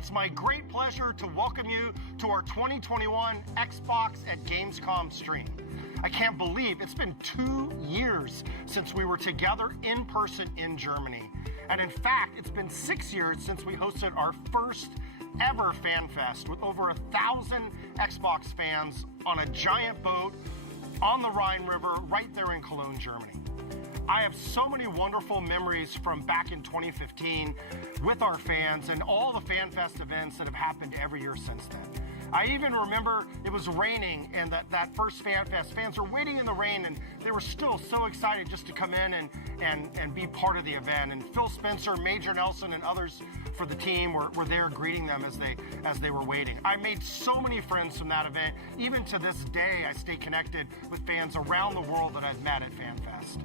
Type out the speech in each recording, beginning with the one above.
it's my great pleasure to welcome you to our 2021 Xbox at Gamescom stream. I can't believe it's been 2 years since we were together in person in Germany. And in fact, it's been 6 years since we hosted our first ever Fan Fest with over 1,000 Xbox fans on a giant boat on the Rhine River right there in Cologne, Germany. I have so many wonderful memories from back in 2015 with our fans and all the Fan Fest events that have happened every year since then. I even remember it was raining and that first Fan Fest, fans were waiting in the rain and they were still so excited just to come in and be part of the event. And Phil Spencer, Major Nelson, and others for the team were there greeting them as they were waiting. I made so many friends from that event. Even to this day, I stay connected with fans around the world that I've met at Fan Fest.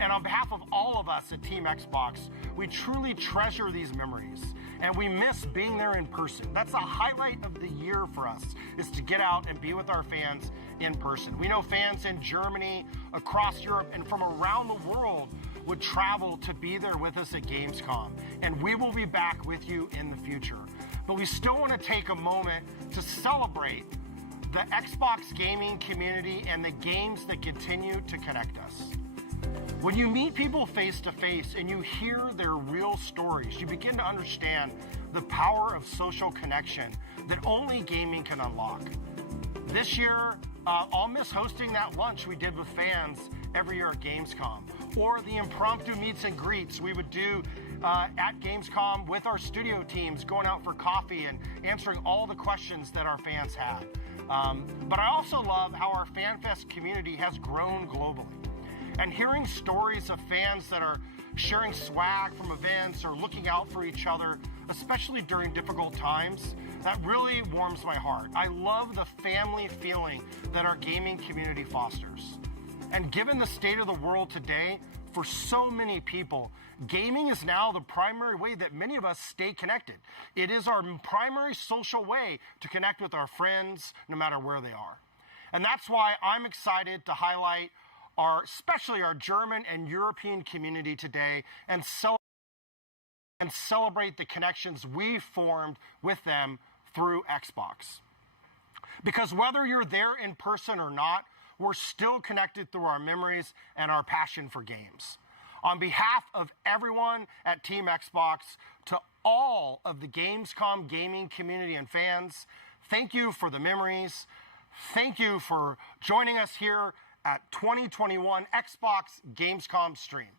And on behalf of all of us at Team Xbox, we truly treasure these memories. And we miss being there in person. That's a highlight of the year for us, is to get out and be with our fans in person. We know fans in Germany, across Europe, and from around the world would travel to be there with us at Gamescom. And we will be back with you in the future. But we still want to take a moment to celebrate the Xbox gaming community and the games that continue to connect us. When you meet people face to face and you hear their real stories, you begin to understand the power of social connection that only gaming can unlock. This year, I'll miss hosting that lunch we did with fans every year at Gamescom, or the impromptu meets and greets we would do at Gamescom with our studio teams, going out for coffee and answering all the questions that our fans had. But I also love how our FanFest community has grown globally. And hearing stories of fans that are sharing swag from events or looking out for each other, especially during difficult times, that really warms my heart. I love the family feeling that our gaming community fosters. And given the state of the world today, for so many people, gaming is now the primary way that many of us stay connected. It is our primary social way to connect with our friends, no matter where they are. And that's why I'm excited to highlight especially our German and European community today and celebrate the connections we formed with them through Xbox. Because whether you're there in person or not, we're still connected through our memories and our passion for games. On behalf of everyone at Team Xbox, to all of the Gamescom gaming community and fans, thank you for the memories. Thank you for joining us here at 2021 Xbox Gamescom Stream.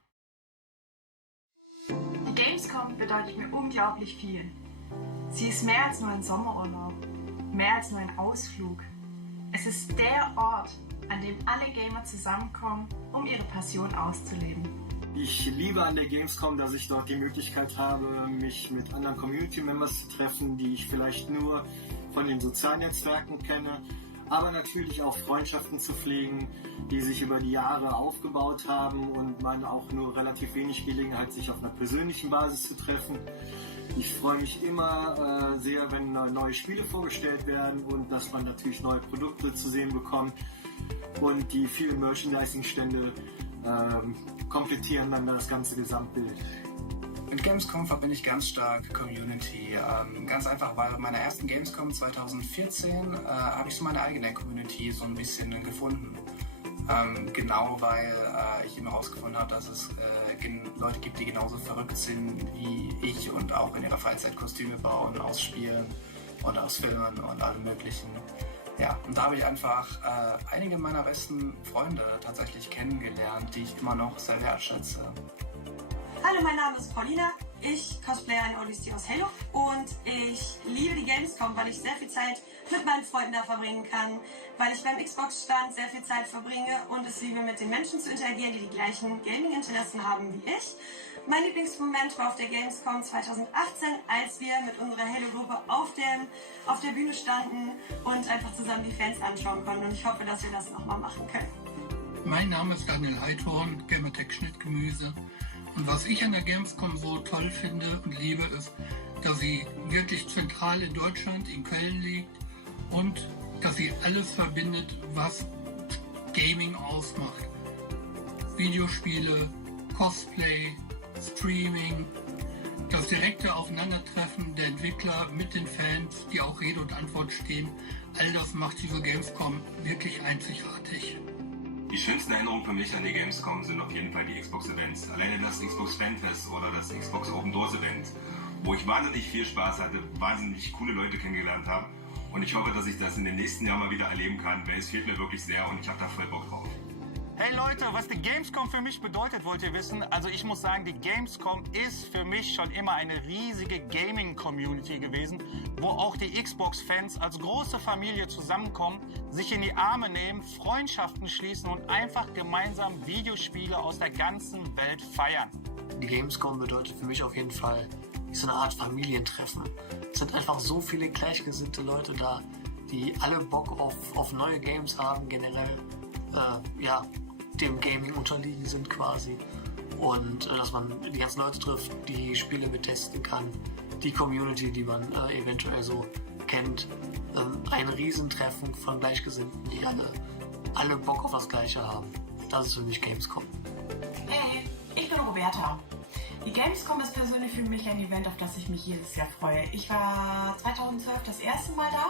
Die Gamescom bedeutet mir unglaublich viel. Sie ist mehr als nur ein Sommerurlaub, mehr als nur ein Ausflug. Es ist der Ort, an dem alle Gamer zusammenkommen, um ihre Passion auszuleben. Ich liebe an der Gamescom, dass ich dort die Möglichkeit habe, mich mit anderen Community-Members zu treffen, die ich vielleicht nur von den sozialen Netzwerken kenne, aber natürlich auch Freundschaften zu pflegen, die sich über die Jahre aufgebaut haben und man auch nur relativ wenig Gelegenheit, sich auf einer persönlichen Basis zu treffen. Ich freue mich immer sehr, wenn neue Spiele vorgestellt werden und dass man natürlich neue Produkte zu sehen bekommt. Und die vielen Merchandising-Stände komplettieren dann das ganze Gesamtbild. Mit Gamescom verbinde ich ganz stark Community. Ganz einfach, weil bei meiner ersten Gamescom 2014 habe ich so meine eigene Community so ein bisschen gefunden. Genau weil ich immer herausgefunden habe, dass es Leute gibt, die genauso verrückt sind wie ich und auch in ihrer Freizeit Kostüme bauen, aus Spielen und aus Filmen und allem möglichen. Ja, und da habe ich einfach einige meiner besten Freunde tatsächlich kennengelernt, die ich immer noch sehr wertschätze. Hallo, mein Name ist Paulina. Ich cosplaye eine Odyssey aus Halo und ich liebe die Gamescom, weil ich sehr viel Zeit mit meinen Freunden da verbringen kann, weil ich beim Xbox-Stand sehr viel Zeit verbringe und es liebe, mit den Menschen zu interagieren, die die gleichen Gaming-Interessen haben wie ich. Mein Lieblingsmoment war auf der Gamescom 2018, als wir mit unserer Halo-Gruppe auf der Bühne standen und einfach zusammen die Fans anschauen konnten. Und ich hoffe, dass wir das nochmal machen können. Mein Name ist Daniel Heithorn, Gamertech Schnittgemüse. Und was ich an der Gamescom so toll finde und liebe, ist, dass sie wirklich zentral in Deutschland, in Köln liegt und dass sie alles verbindet, was Gaming ausmacht. Videospiele, Cosplay, Streaming, Das direkte Aufeinandertreffen der Entwickler mit den Fans, die auch Rede und Antwort stehen, all das macht diese Gamescom wirklich einzigartig. Die schönsten Erinnerungen für mich an die Gamescom sind auf jeden Fall die Xbox-Events. Alleine das Xbox Fanfest oder das Xbox Open Doors Event, wo ich wahnsinnig viel Spaß hatte, wahnsinnig coole Leute kennengelernt habe. Und ich hoffe, dass ich das in den nächsten Jahren mal wieder erleben kann, weil es fehlt mir wirklich sehr und ich habe da voll Bock drauf. Hey Leute, was die Gamescom für mich bedeutet, wollt ihr wissen? Also ich muss sagen, die Gamescom ist für mich schon immer eine riesige Gaming-Community gewesen, wo auch die Xbox-Fans als große Familie zusammenkommen, sich in die Arme nehmen, Freundschaften schließen und einfach gemeinsam Videospiele aus der ganzen Welt feiern. Die Gamescom bedeutet für mich auf jeden Fall so eine Art Familientreffen. Es sind einfach so viele gleichgesinnte Leute da, die alle Bock auf neue Games haben, generell dem Gaming unterliegen sind quasi. Und dass man die ganzen Leute trifft, die Spiele betesten kann, die Community, die man eventuell so kennt. Ein Riesentreffen von Gleichgesinnten, die alle Bock auf das Gleiche haben. Das ist für mich Gamescom. Hey, ich bin Roberta. Die Gamescom ist persönlich für mich ein Event, auf das ich mich jedes Jahr freue. Ich war 2012 das erste Mal da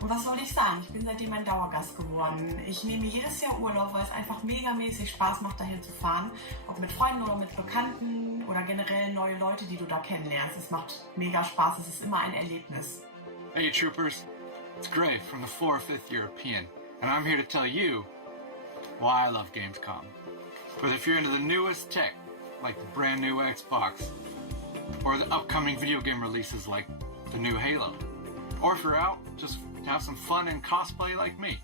und was soll ich sagen, ich bin seitdem ein Dauergast geworden. Ich nehme jedes Jahr Urlaub, weil es einfach megamäßig Spaß macht, dahin zu fahren. Ob mit Freunden oder mit Bekannten oder generell neue Leute, die du da kennenlernst. Es macht mega Spaß, es ist immer ein Erlebnis. Hey troopers, it's Gray from the 4th, 5th European, and I'm here to tell you why I love Gamescom. But if you're into the newest tech, like the brand new Xbox, or the upcoming video game releases like the new Halo, or if you're out just to have some fun and cosplay like me,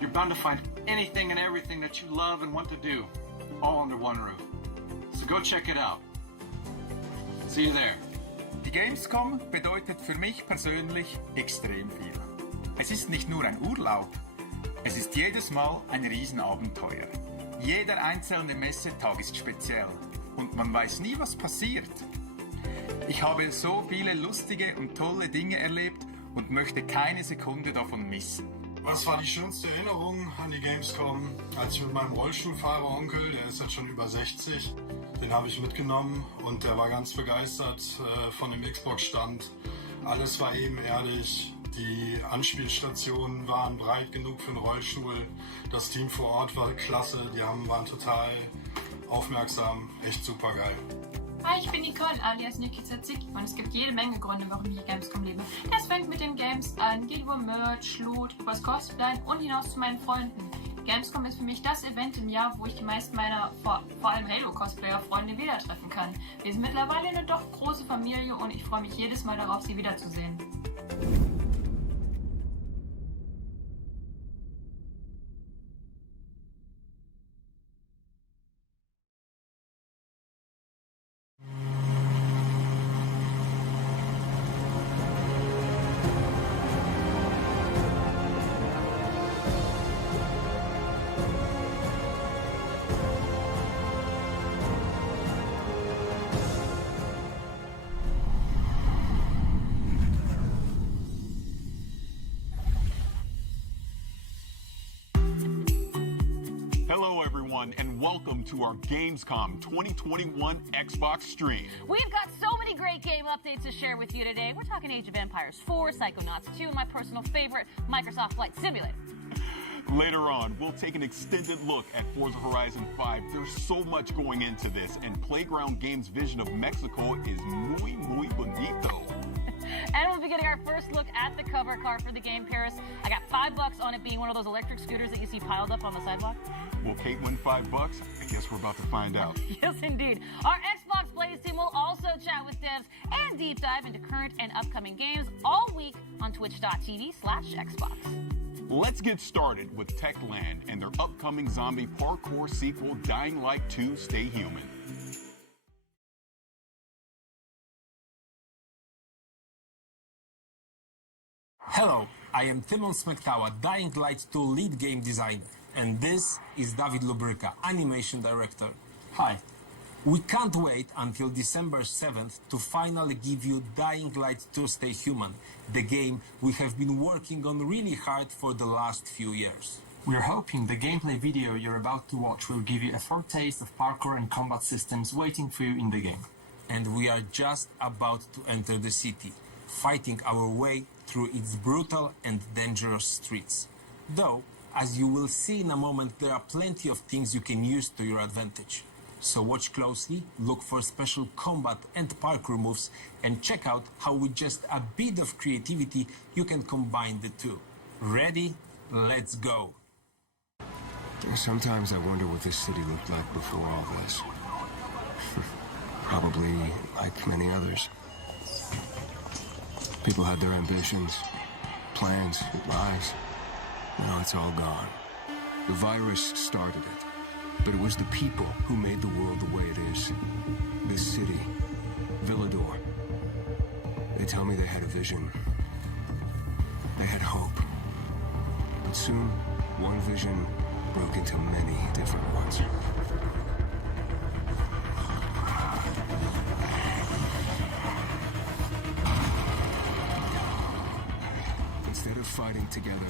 you're bound to find anything and everything that you love and want to do, all under one roof. So go check it out. See you there. Die Gamescom bedeutet für mich persönlich extrem viel. Es ist nicht nur ein Urlaub, es ist jedes Mal ein Riesenabenteuer. Jeder einzelne Messetag ist speziell und man weiß nie, was passiert. Ich habe so viele lustige und tolle Dinge erlebt und möchte keine Sekunde davon missen. Was war die schönste Erinnerung an die Gamescom? Als ich mit meinem Rollstuhlfahrer-Onkel, der ist jetzt schon über 60, den habe ich mitgenommen und der war ganz begeistert von dem Xbox-Stand. Alles war ebenerdig, die Anspielstationen waren breit genug für einen Rollstuhl, das Team vor Ort war klasse, die waren total aufmerksam, echt super geil. Hi, ich bin Nicole alias Niki Tzatziki und es gibt jede Menge Gründe, warum ich hier Gamescom liebe. Es fängt mit den Games an, geht über Merch, Loot, übers Cosplay und hinaus zu meinen Freunden. Gamescom ist für mich das Event im Jahr, wo ich die meisten meiner, vor allem Halo-Cosplayer-Freunde wieder treffen kann. Wir sind mittlerweile eine doch große Familie und ich freue mich jedes Mal darauf, sie wiederzusehen. Hello everyone and welcome to our Gamescom 2021 Xbox stream. We've got so many great game updates to share with you today. We're talking Age of Empires 4, Psychonauts 2, and my personal favorite, Microsoft Flight Simulator. Later on, we'll take an extended look at Forza Horizon 5. There's so much going into this, and Playground Games' vision of Mexico is muy, muy bonito. And we'll be getting our first look at the cover car for the game, Paris. I got $5 on it being one of those electric scooters that you see piled up on the sidewalk. Will Kate win $5? I guess we're about to find out. Yes, indeed. Our Xbox Plays team will also chat with devs and deep dive into current and upcoming games all week on twitch.tv/Xbox. Let's get started with Techland and their upcoming zombie parkour sequel, Dying Light 2: Stay Human. Hello, I am Timon Smektawa, Dying Light 2 lead game designer, and this is David Lubryka, animation director. Hi. We can't wait until December 7th to finally give you Dying Light 2 Stay Human, the game we have been working on really hard for the last few years. We're hoping the gameplay video you're about to watch will give you a foretaste of parkour and combat systems waiting for you in the game. and we are just about to enter the city, fighting our way through its brutal and dangerous streets. Though, as you will see in a moment, there are plenty of things you can use to your advantage. So watch closely, look for special combat and parkour moves, and check out how with just a bit of creativity you can combine the two. Ready? Let's go! Sometimes I wonder what this city looked like before all this. Probably like many others. People had their ambitions, plans, lives. Now it's all gone. The virus started it, but it was the people who made the world the way it is. This city, Villador. They tell me they had a vision. They had hope. But soon, one vision broke into many different ones. Instead of fighting together,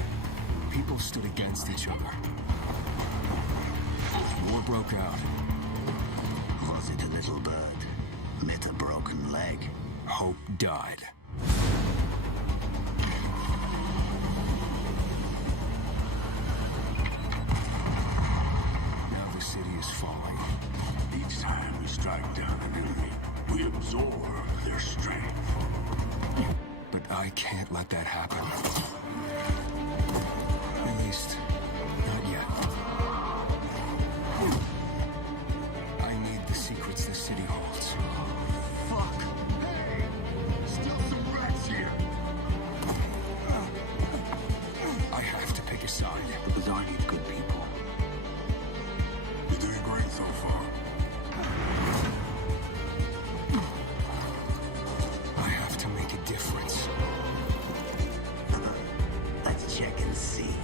people stood against each other. War broke out. Was it a little bird with a broken leg? Hope died. Now the city is falling. Each time we strike down an enemy, we absorb their strength. But I can't let that happen. At least, not yet. I need the secrets the city holds. Fuck! Hey! Still some rats here. I have to pick a side. The bazaar needs good people. You're doing great so far. I have to make a difference. Let's check and see.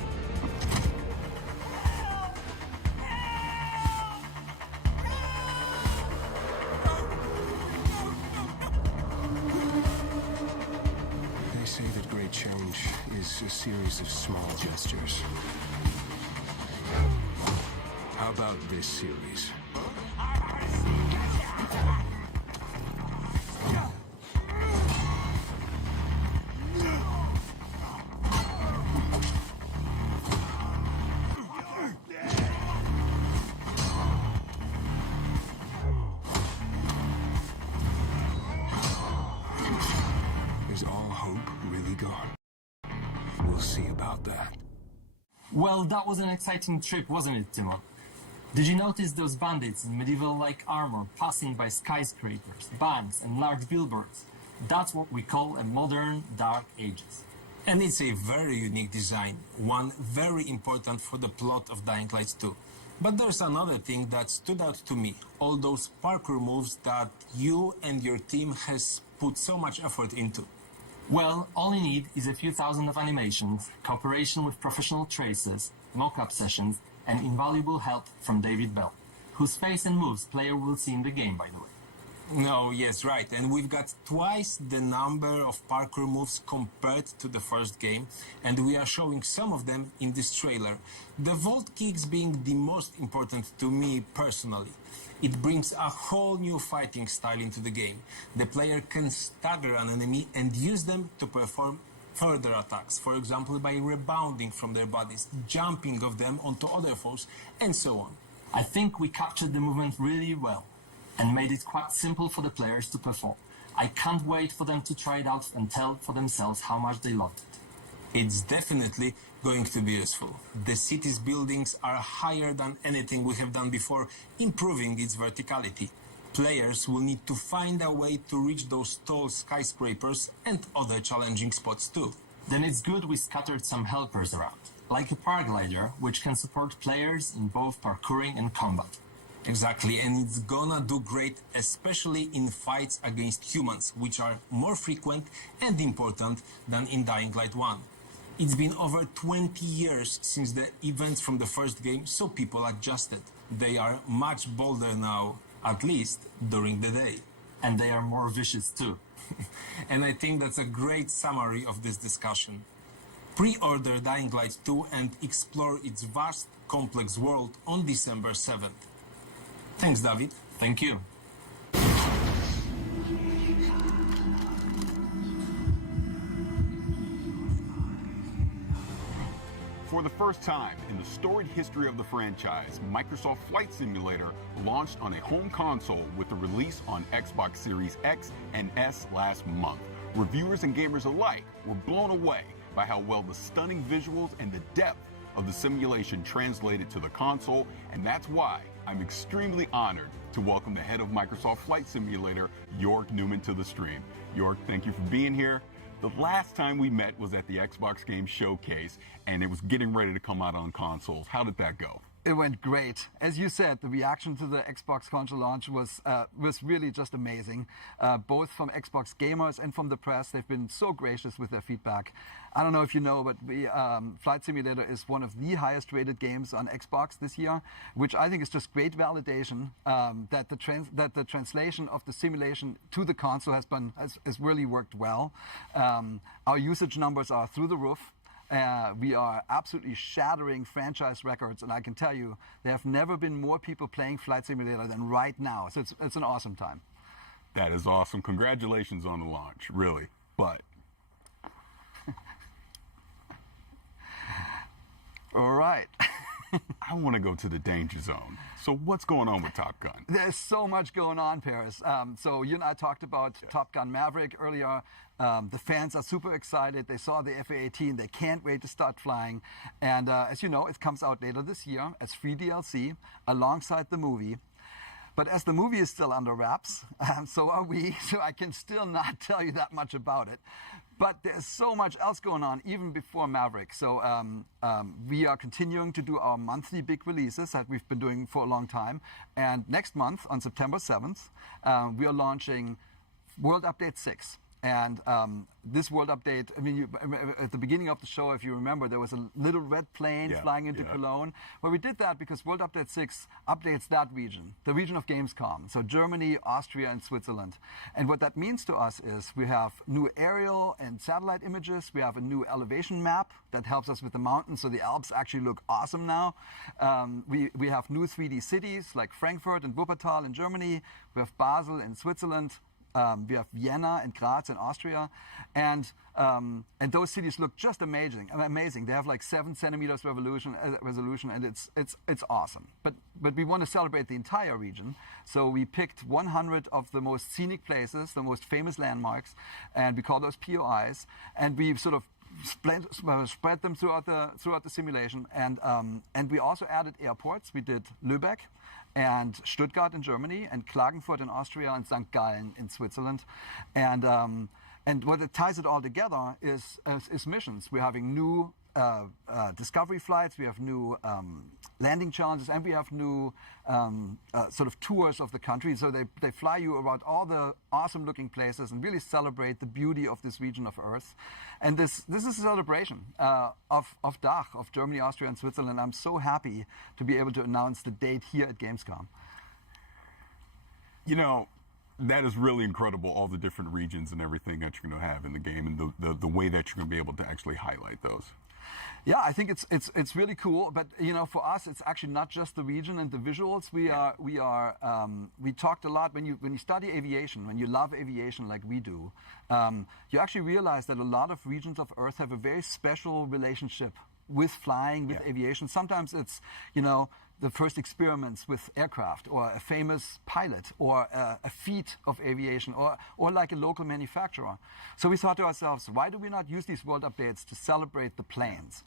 They say that great change is a series of small gestures. How about this series? Is all hope really gone? We'll see about that. Well, that was an exciting trip, wasn't it, Timo? Did you notice those bandits in medieval-like armor passing by skyscrapers, banks, and large billboards? That's what we call a modern Dark Ages. And it's a very unique design, one very important for the plot of Dying Light 2. But there's another thing that stood out to me, all those parkour moves that you and your team has put so much effort into. Well, all you need is a few thousand of animations, cooperation with professional tracers, mock-up sessions, and invaluable help from David Bell, whose face and moves player will see in the game, by the way. No, yes, right. And we've got twice the number of parkour moves compared to the first game, and we are showing some of them in this trailer. The vault kicks being the most important to me personally. It brings a whole new fighting style into the game. The player can stagger an enemy and use them to perform further attacks, for example by rebounding from their bodies, jumping off them onto other foes, and so on. I think we captured the movement really well and made it quite simple for the players to perform. I can't wait for them to try it out and tell for themselves how much they loved it. It's definitely going to be useful. The city's buildings are higher than anything we have done before, improving its verticality. Players will need to find a way to reach those tall skyscrapers and other challenging spots too. Then it's good we scattered some helpers around, like a paraglider, which can support players in both parkouring and combat. Exactly, and it's gonna do great, especially in fights against humans, which are more frequent and important than in Dying Light 1. It's been over 20 years since the events from the first game, so people adjusted. They are much bolder now, at least during the day. And they are more vicious too. And I think that's a great summary of this discussion. Pre-order Dying Light 2 and explore its vast, complex world on December 7th. Thanks, David. Thank you. For the first time in the storied history of the franchise, Microsoft Flight Simulator launched on a home console with the release on Xbox Series X and S last month. Reviewers and gamers alike were blown away by how well the stunning visuals and the depth of the simulation translated to the console, and that's why I'm extremely honored to welcome the head of Microsoft Flight Simulator, York Newman, to the stream. York, thank you for being here. The last time we met was at the Xbox Game Showcase, and it was getting ready to come out on consoles. How did that go? It went great. As you said, the reaction to the Xbox console launch was really just amazing, both from Xbox gamers and from the press. They've been so gracious with their feedback. I don't know if you know, but Flight Simulator is one of the highest rated games on Xbox this year, which I think is just great validation that the translation of the simulation to the console has really worked well. Our usage numbers are through the roof. We are absolutely shattering franchise records, and I can tell you there have never been more people playing Flight Simulator than right now. So it's an awesome time. That is awesome. Congratulations on the launch, really. But all right. I want to go to the danger zone. So what's going on with Top Gun? There's so much going on, Paris. So you and I talked about Top Gun Maverick earlier. The fans are super excited. They saw the FA-18. They can't wait to start flying. And as you know, it comes out later this year as free DLC alongside the movie. But as the movie is still under wraps, so are we. So I can still not tell you that much about it. But there's so much else going on even before Maverick. So we are continuing to do our monthly big releases that we've been doing for a long time. And next month, on September 7th, we are launching World Update 6. And this World Update, I mean, at the beginning of the show, if you remember, there was a little red plane flying into Cologne. Well, we did that because World Update 6 updates that region, the region of Gamescom. So Germany, Austria, and Switzerland. And what that means to us is we have new aerial and satellite images. We have a new elevation map that helps us with the mountains. So the Alps actually look awesome now. We have new 3D cities like Frankfurt and Wuppertal in Germany. We have Basel in Switzerland. We have Vienna and Graz in Austria, and those cities look just amazing. They have like 7 centimeters resolution, and it's awesome. But we want to celebrate the entire region, so we picked 100 of the most scenic places, the most famous landmarks, and we call those POIs, and we sort of spread them throughout the simulation, and we also added airports. We did Lübeck and Stuttgart in Germany, and Klagenfurt in Austria, and St. Gallen in Switzerland. And what it ties it all together is missions. We're having new discovery flights, we have new landing challenges, and we have new sort of tours of the country. So they fly you around all the awesome looking places and really celebrate the beauty of this region of Earth. And this is a celebration of DACH, of Germany, Austria, and Switzerland. I'm so happy to be able to announce the date here at Gamescom. You know, that is really incredible, all the different regions and everything that you're going to have in the game, and the way that you're going to be able to actually highlight those. Yeah, I think it's really cool, but you know, for us, it's actually not just the region and the visuals. We talked a lot when you study aviation, when you love aviation like we do, you actually realize that a lot of regions of Earth have a very special relationship with flying, with aviation. Sometimes it's, you know, the first experiments with aircraft, or a famous pilot, or a feat of aviation, or like a local manufacturer. So we thought to ourselves, why do we not use these world updates to celebrate the planes?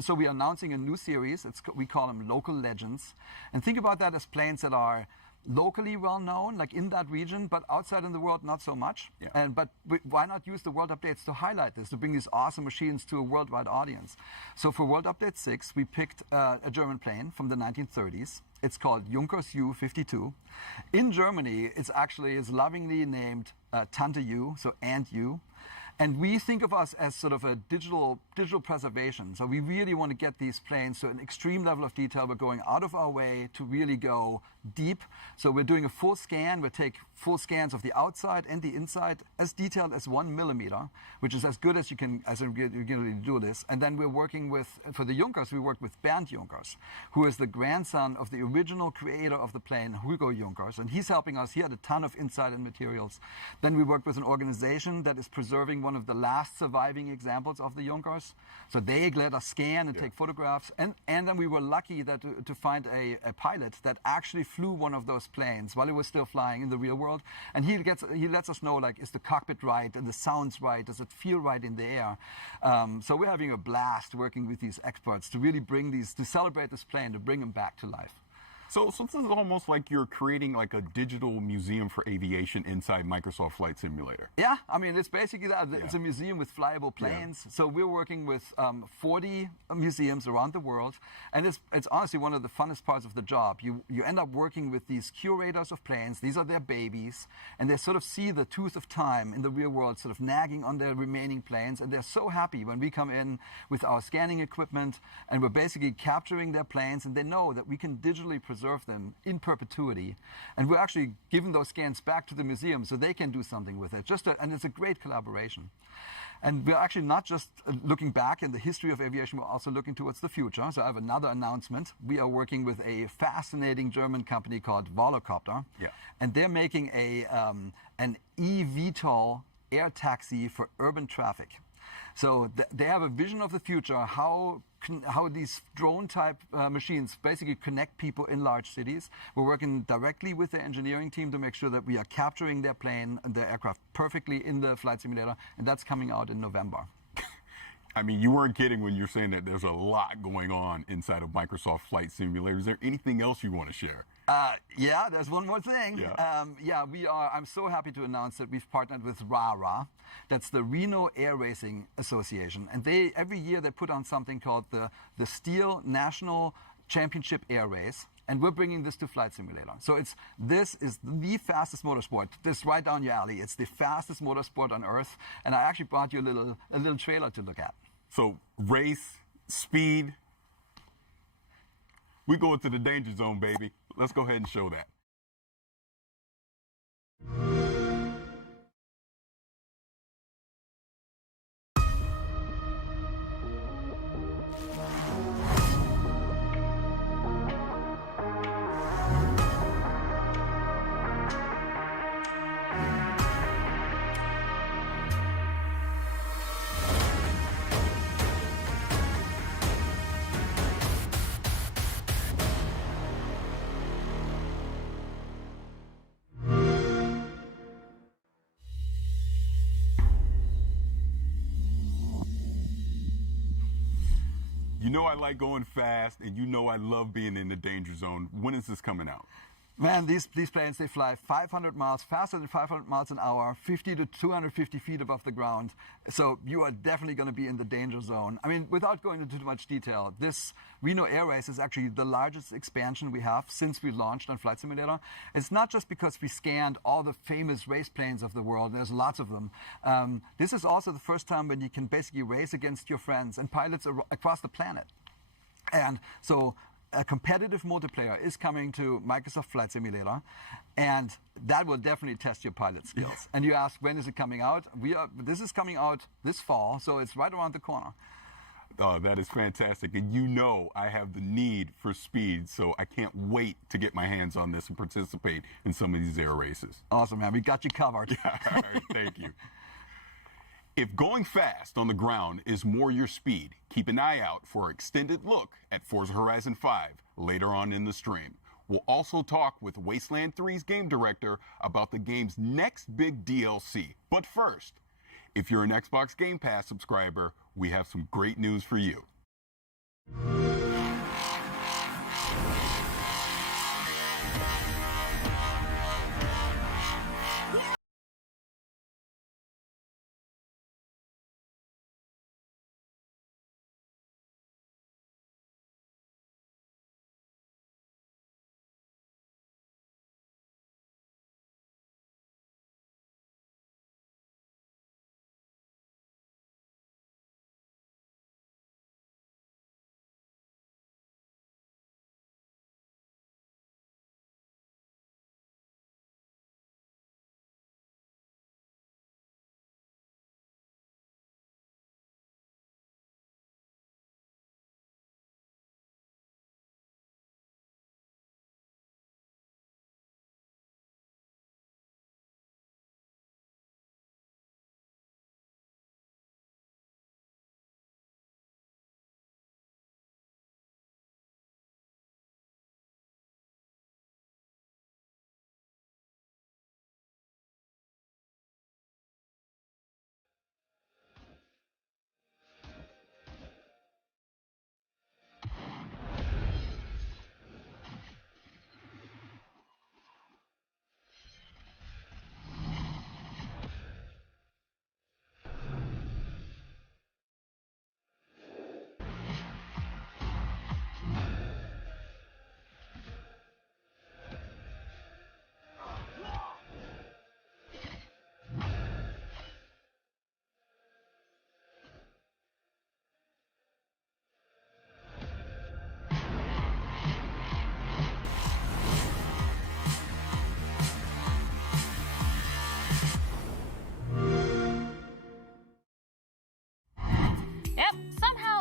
So we are announcing a new series. We call them Local Legends. And think about that as planes that are locally well known, like in that region, but outside in the world, not so much. Yeah. But why not use the world updates to highlight this, to bring these awesome machines to a worldwide audience? So for World Update 6, we picked a German plane from the 1930s. It's called Junkers U-52. In Germany, it's lovingly named Tante U, so Aunt U. And we think of us as sort of a digital preservation. So we really want to get these planes to an extreme level of detail. We're going out of our way to really go deep. So we're doing a full scan. We'll take full scans of the outside and the inside, as detailed as 1 millimeter, which is as good as you can really do this. And then we're working with, for the Junkers, we worked with Bernd Junkers, who is the grandson of the original creator of the plane, Hugo Junkers. And he's helping us. He had a ton of insight and materials. Then we worked with an organization that is preserving one of the last surviving examples of the Junkers. So they let us scan and take photographs. And then we were lucky that to find a pilot that actually flew one of those planes while it was still flying in the real world. And he lets us know, like, is the cockpit right and the sounds right? Does it feel right in the air? So we're having a blast working with these experts to really to celebrate this plane, to bring them back to life. So this is almost like you're creating like a digital museum for aviation inside Microsoft Flight Simulator. Yeah, I mean, it's basically that. It's a museum with flyable planes. Yeah. So we're working with 40 museums around the world. And it's honestly one of the funnest parts of the job. You end up working with these curators of planes. These are their babies. And they sort of see the tooth of time in the real world sort of nagging on their remaining planes. And they're so happy when we come in with our scanning equipment and we're basically capturing their planes. And they know that we can digitally preserve them in perpetuity, and we're actually giving those scans back to the museum so they can do something with it. And it's a great collaboration. And we're actually not just looking back in the history of aviation, we're also looking towards the future. So I have another announcement. We are working with a fascinating German company called Volocopter, and they're making an eVTOL air taxi for urban traffic. So they have a vision of the future, how these drone-type machines basically connect people in large cities. We're working directly with the engineering team to make sure that we are capturing their plane and their aircraft perfectly in the flight simulator, and that's coming out in November. I mean, you weren't kidding when you're saying that there's a lot going on inside of Microsoft Flight Simulator. Is there anything else you want to share? Yeah, there's one more thing. I'm so happy to announce that we've partnered with RARA. That's the Reno Air Racing Association. And every year they put on something called the Steel National Championship Air Race. And we're bringing this to Flight Simulator. So this is the fastest motorsport. This is right down your alley. It's the fastest motorsport on Earth. And I actually brought you a little trailer to look at. So race, speed. We go into the danger zone, baby. Let's go ahead and show that. You know I like going fast, and you know I love being in the danger zone. When is this coming out? Man, these planes, they fly 500 miles, faster than 500 miles an hour, 50 to 250 feet above the ground. So you are definitely going to be in the danger zone. I mean, without going into too much detail, this Reno Air Race is actually the largest expansion we have since we launched on Flight Simulator. It's not just because we scanned all the famous race planes of the world. There's lots of them. This is also the first time when you can basically race against your friends and pilots across the planet. And so a competitive multiplayer is coming to Microsoft Flight Simulator, and that will definitely test your pilot skills. And you ask, when is it coming out? This is coming out this fall, so it's right around the corner. Oh, that is fantastic. And you know I have the need for speed, so I can't wait to get my hands on this and participate in some of these air races. Awesome, man. We got you covered. All right, thank you. If going fast on the ground is more your speed, keep an eye out for an extended look at Forza Horizon 5 later on in the stream. We'll also talk with Wasteland 3's game director about the game's next big DLC. But first, if you're an Xbox Game Pass subscriber, we have some great news for you.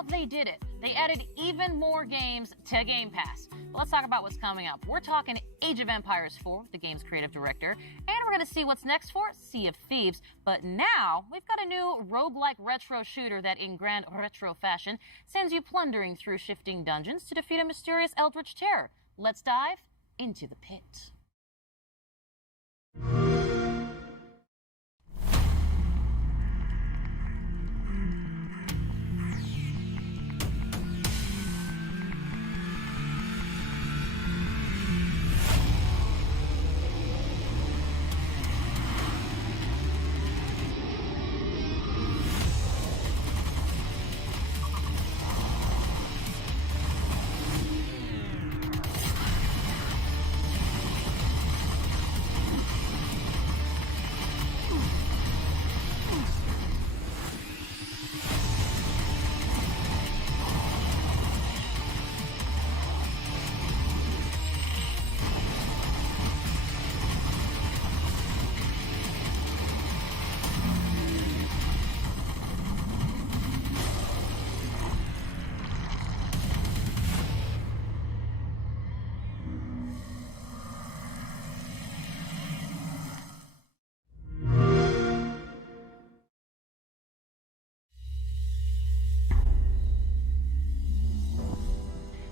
they did it. They added even more games to Game Pass. But let's talk about what's coming up. We're talking Age of Empires 4, the game's creative director, and we're going to see what's next for Sea of Thieves. But now, we've got a new roguelike retro shooter that, in grand retro fashion, sends you plundering through shifting dungeons to defeat a mysterious eldritch terror. Let's dive into the pit.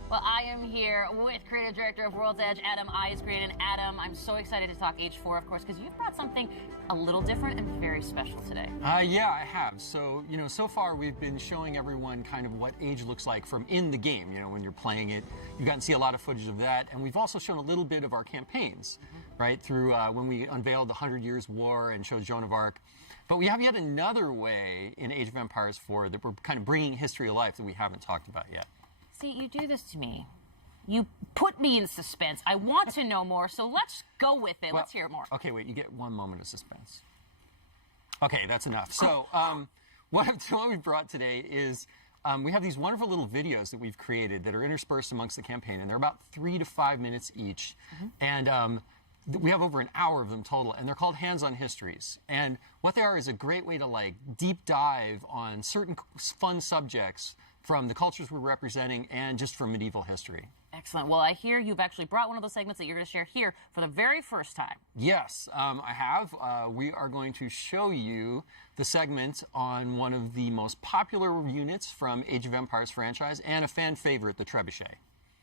Well, I am here with creative director of World's Edge, Adam Eisgren. And Adam, I'm so excited to talk H4, of course, because you've brought something a little different and very special today. Yeah, I have. So, so far we've been showing everyone kind of what Age looks like from in the game, when you're playing it. You've gotten to see a lot of footage of that. And we've also shown a little bit of our campaigns, right, through when we unveiled the 100 Years' War and showed Joan of Arc. But we have yet another way in Age of Empires 4 that we're kind of bringing history to life that we haven't talked about yet. See, you do this to me. You put me in suspense. I want to know more, so let's go with it. Let's hear more. Okay, wait, you get one moment of suspense. Okay, that's enough. So what we brought today is we have these wonderful little videos that we've created that are interspersed amongst the campaign, and they're about 3 to 5 minutes each. And we have over an hour of them total, and they're called Hands-on Histories. And what they are is a great way to deep dive on certain fun subjects from the cultures we're representing and just from medieval history. Excellent. Well, I hear you've actually brought one of those segments that you're going to share here for the very first time. Yes, I have. We are going to show you the segment on one of the most popular units from Age of Empires franchise and a fan favorite, the Trebuchet.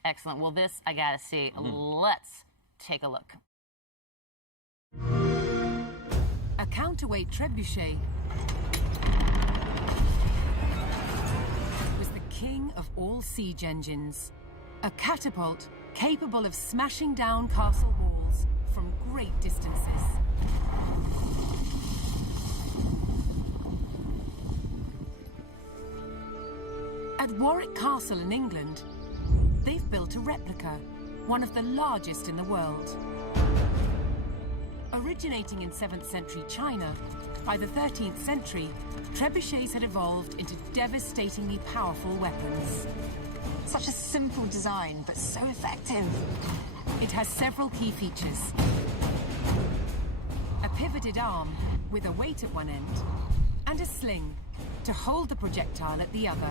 Excellent. Well, this I got to see. Let's take a look. A counterweight Trebuchet was the king of all siege engines. A catapult capable of smashing down castle walls from great distances. At Warwick Castle in England, they've built a replica, one of the largest in the world. Originating in 7th century China, by the 13th century, trebuchets had evolved into devastatingly powerful weapons. Such a simple design, but so effective. It has several key features. A pivoted arm with a weight at one end, and a sling to hold the projectile at the other.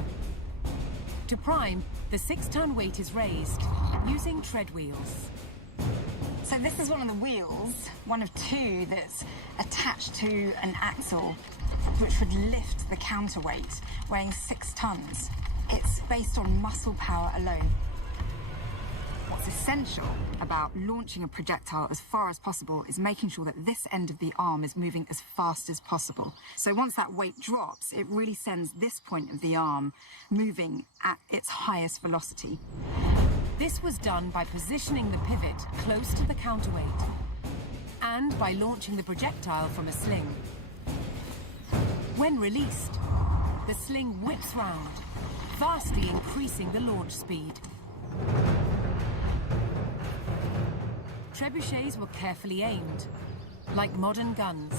To prime, the 6-ton weight is raised using tread wheels. So this is one of the wheels, one of 2 that's attached to an axle, which would lift the counterweight, weighing 6 tons. It's based on muscle power alone. What's essential about launching a projectile as far as possible is making sure that this end of the arm is moving as fast as possible. So once that weight drops, it really sends this point of the arm moving at its highest velocity. This was done by positioning the pivot close to the counterweight and by launching the projectile from a sling. When released, the sling whips round, vastly increasing the launch speed. Trebuchets were carefully aimed, like modern guns.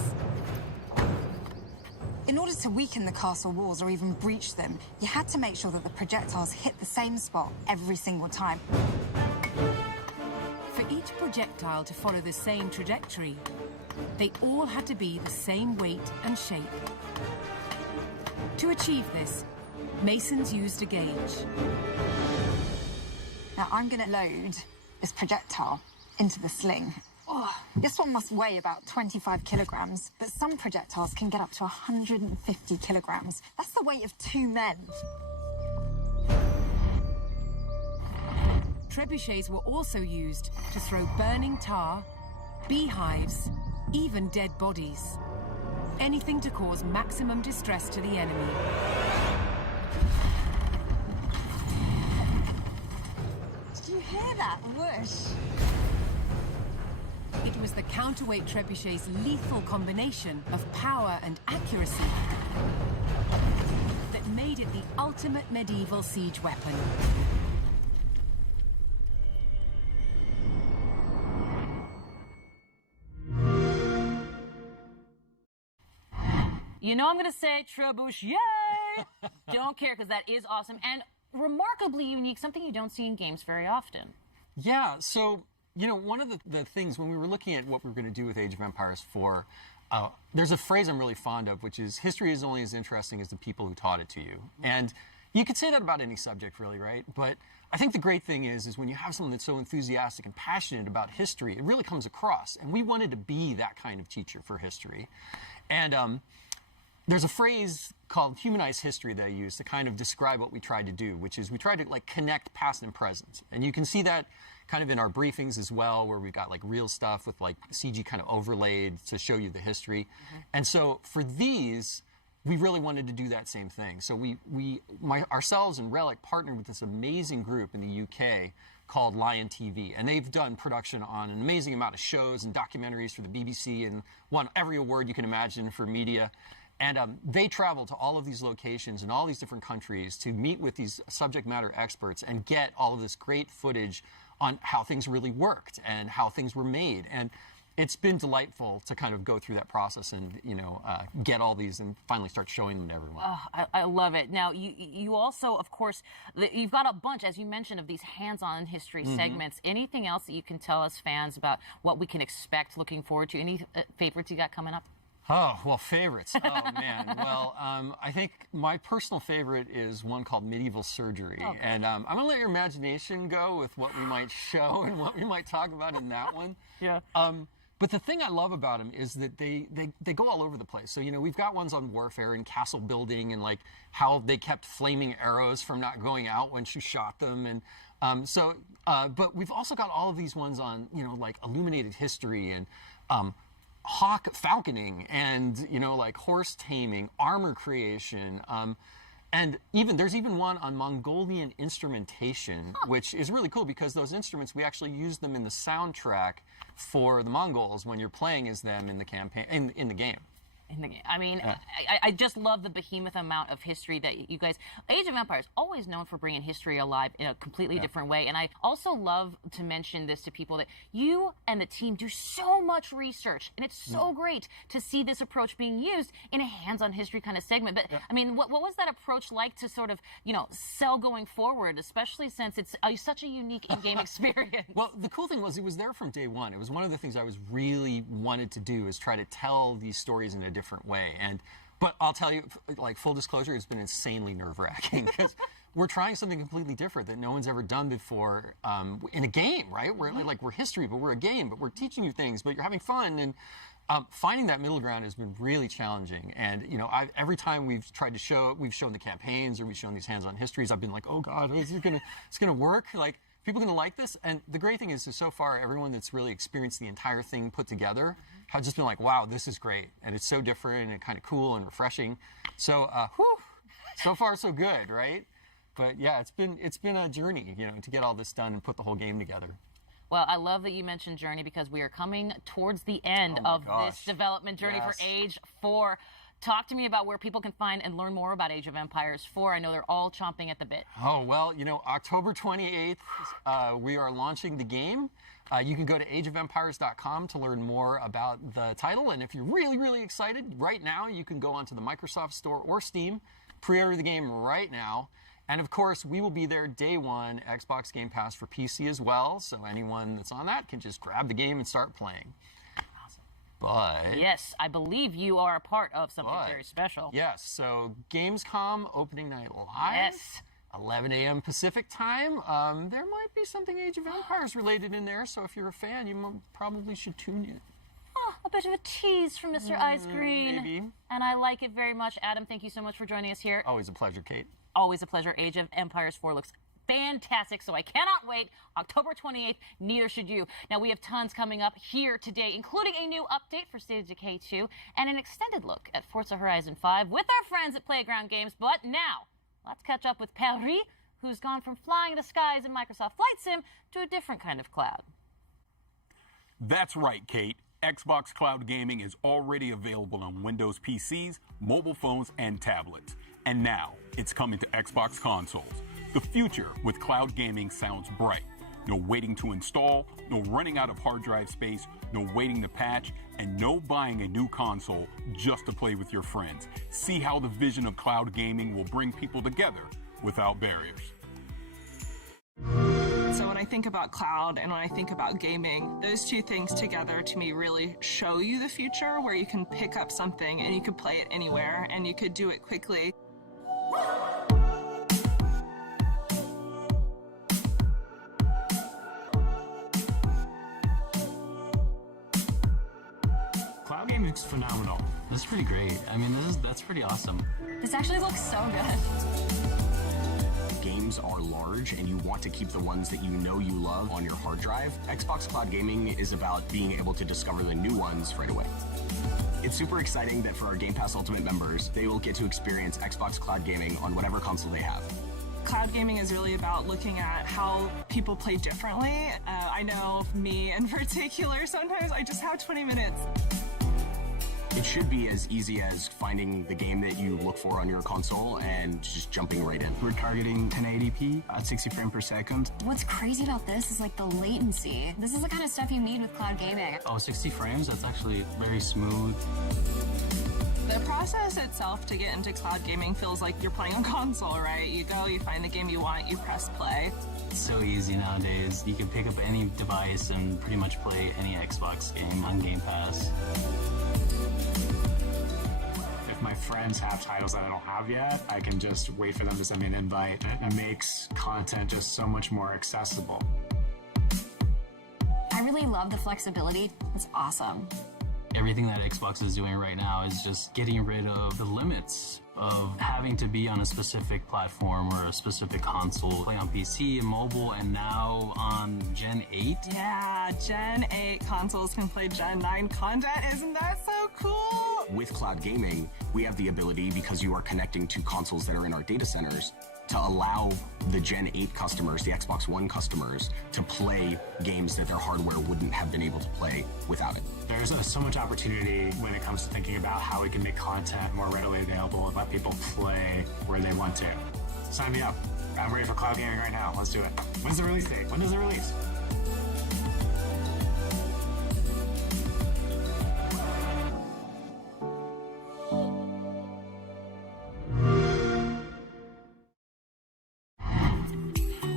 In order to weaken the castle walls or even breach them, you had to make sure that the projectiles hit the same spot every single time. For each projectile to follow the same trajectory, they all had to be the same weight and shape. To achieve this, masons used a gauge. Now I'm going to load this projectile into the sling. Oh, this one must weigh about 25 kilograms, but some projectiles can get up to 150 kilograms. That's the weight of 2 men. Trebuchets were also used to throw burning tar, beehives, even dead bodies. Anything to cause maximum distress to the enemy. Did you hear that whoosh? It was the counterweight trebuchet's lethal combination of power and accuracy that made it the ultimate medieval siege weapon. You know I'm going to say trebuchet. Don't care, because that is awesome and remarkably unique, something you don't see in games very often. Yeah, so, you know, one of the things when we were looking at what we were going to do with Age of Empires 4, there's a phrase I'm really fond of, which is, history is only as interesting as the people who taught it to you. And you could say that about any subject, really, right? But I think the great thing is when you have someone that's so enthusiastic and passionate about history, it really comes across. And we wanted to be that kind of teacher for history. And there's a phrase called Humanized History that I use to kind of describe what we tried to do, which is we tried to like connect past and present. And you can see that kind of in our briefings as well, where we've got like real stuff with like CG kind of overlaid to show you the history. And so for these, we really wanted to do that same thing. So ourselves and Relic partnered with this amazing group in the UK called Lion TV, and they've done production on an amazing amount of shows and documentaries for the BBC and won every award you can imagine for media. And they travel to all of these locations in all these different countries to meet with these subject matter experts and get all of this great footage on how things really worked and how things were made. And it's been delightful to kind of go through that process and, you know, get all these and finally start showing them to everyone. Oh, I love it. Now, you also, of course, you've got a bunch, as you mentioned, of these hands-on history segments. Anything else that you can tell us fans about what we can expect, looking forward to? Any favorites you got coming up? Oh, well, favorites. Oh, man. Well, I think my personal favorite is one called Medieval Surgery. Oh, and I'm going to let your imagination go with what we might show and what we might talk about in that one. Yeah. But the thing I love about them is that they go all over the place. So, you know, we've got ones on warfare and castle building and, like, how they kept flaming arrows from not going out when you shot them. And but we've also got all of these ones on, you know, like illuminated history and hawk falconing and, you know, like horse taming, armor creation, and there's even one on Mongolian instrumentation, which is really cool because those instruments, we actually use them in the soundtrack for the Mongols when you're playing as them in the campaign, in the game. I mean, I just love the behemoth amount of history that you guys... Age of Empires, always known for bringing history alive in a completely different way. And I also love to mention this to people, that you and the team do so much research. And it's so great to see this approach being used in a hands-on history kind of segment. But, I mean, what was that approach like to sort of, you know, sell going forward, especially since it's such a unique in-game experience? Well, the cool thing was it was there from day one. It was one of the things I was really wanted to do, is try to tell these stories in a different way. But I'll tell you, like, full disclosure, it's been insanely nerve-wracking because we're trying something completely different that no one's ever done before in a game, right? We're history, but we're a game, but we're teaching you things, but you're having fun. And finding that middle ground has been really challenging. And, you know, every time we've tried to show, we've shown the campaigns or we've shown these hands-on histories, I've been like, oh God, it's gonna work? Like, people gonna like this? And the great thing is so far, everyone that's really experienced the entire thing put together have just been like, wow, this is great. And it's so different and kind of cool and refreshing. So, so far so good, right? But yeah, it's been a journey, you know, to get all this done and put the whole game together. Well, I love that you mentioned journey, because we are coming towards the end of this development journey for Age 4. Talk to me about where people can find and learn more about Age of Empires 4. I know they're all chomping at the bit. Oh, well, you know, October 28th, we are launching the game. You can go to ageofempires.com to learn more about the title. And if you're really, really excited, right now, you can go onto the Microsoft Store or Steam, pre-order the game right now. And of course, we will be there day one, Xbox Game Pass for PC as well. So anyone that's on that can just grab the game and start playing. Awesome. But... Yes, I believe you are a part of something very special. Yes, so Gamescom opening night live. Yes. 11 a.m. Pacific time. There might be something Age of Empires related in there, so if you're a fan, you probably should tune in. Oh, a bit of a tease from Mr. Ice Green. Maybe. And I like it very much. Adam, thank you so much for joining us here. Always a pleasure, Kate. Always a pleasure. Age of Empires 4 looks fantastic, so I cannot wait. October 28th, neither should you. Now, we have tons coming up here today, including a new update for State of Decay 2 and an extended look at Forza Horizon 5 with our friends at Playground Games. But now, let's catch up with Paris, who's gone from flying the skies in Microsoft Flight Sim to a different kind of cloud. That's right, Kate. Xbox Cloud Gaming is already available on Windows PCs, mobile phones, and tablets. And now, it's coming to Xbox consoles. The future with cloud gaming sounds bright. No waiting to install, no running out of hard drive space, no waiting to patch, and no buying a new console just to play with your friends. See how the vision of cloud gaming will bring people together without barriers. So when I think about cloud and when I think about gaming, those two things together to me really show you the future, where you can pick up something and you could play it anywhere and you could do it quickly. Cloud gaming's phenomenal. This is pretty great. I mean, that's pretty awesome. This actually looks so good. Games are large and you want to keep the ones that you know you love on your hard drive. Xbox Cloud Gaming is about being able to discover the new ones right away. It's super exciting that for our Game Pass Ultimate members, they will get to experience Xbox Cloud Gaming on whatever console they have. Cloud gaming is really about looking at how people play differently. I know me in particular, sometimes I just have 20 minutes. It should be as easy as finding the game that you look for on your console and just jumping right in. We're targeting 1080p at 60 frames per second. What's crazy about this is like the latency. This is the kind of stuff you need with cloud gaming. Oh, 60 frames? That's actually very smooth. The process itself to get into cloud gaming feels like you're playing on console, right? You go, you find the game you want, you press play. It's so easy nowadays. You can pick up any device and pretty much play any Xbox game on Game Pass. If my friends have titles that I don't have yet, I can just wait for them to send me an invite. It makes content just so much more accessible. I really love the flexibility. It's awesome. Everything that Xbox is doing right now is just getting rid of the limits of having to be on a specific platform or a specific console. Play on PC and mobile, and now on Gen 8. Yeah, Gen 8 consoles can play Gen 9 content. Isn't that so cool? With cloud gaming, we have the ability, because you are connecting to consoles that are in our data centers, to allow the Gen 8 customers, the Xbox One customers, to play games that their hardware wouldn't have been able to play without it. There's so much opportunity when it comes to thinking about how we can make content more readily available and let people play where they want to. Sign me up. I'm ready for cloud gaming right now. Let's do it. When's the release date? When does it release?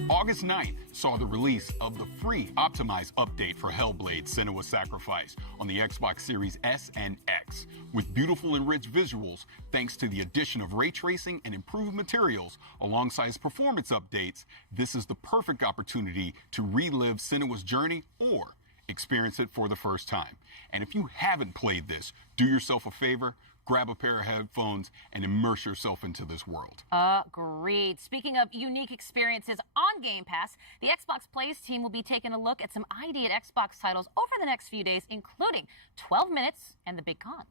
August 9th saw the release of the free optimized update for Hellblade: Senua's Sacrifice on the Xbox Series S and X. With beautiful and rich visuals, thanks to the addition of ray tracing and improved materials alongside performance updates, this is the perfect opportunity to relive Senua's journey or experience it for the first time. And if you haven't played this, do yourself a favor, grab a pair of headphones and immerse yourself into this world. Agreed. Speaking of unique experiences on Game Pass, the Xbox Plays team will be taking a look at some ID at Xbox titles over the next few days, including 12 Minutes and The Big Con.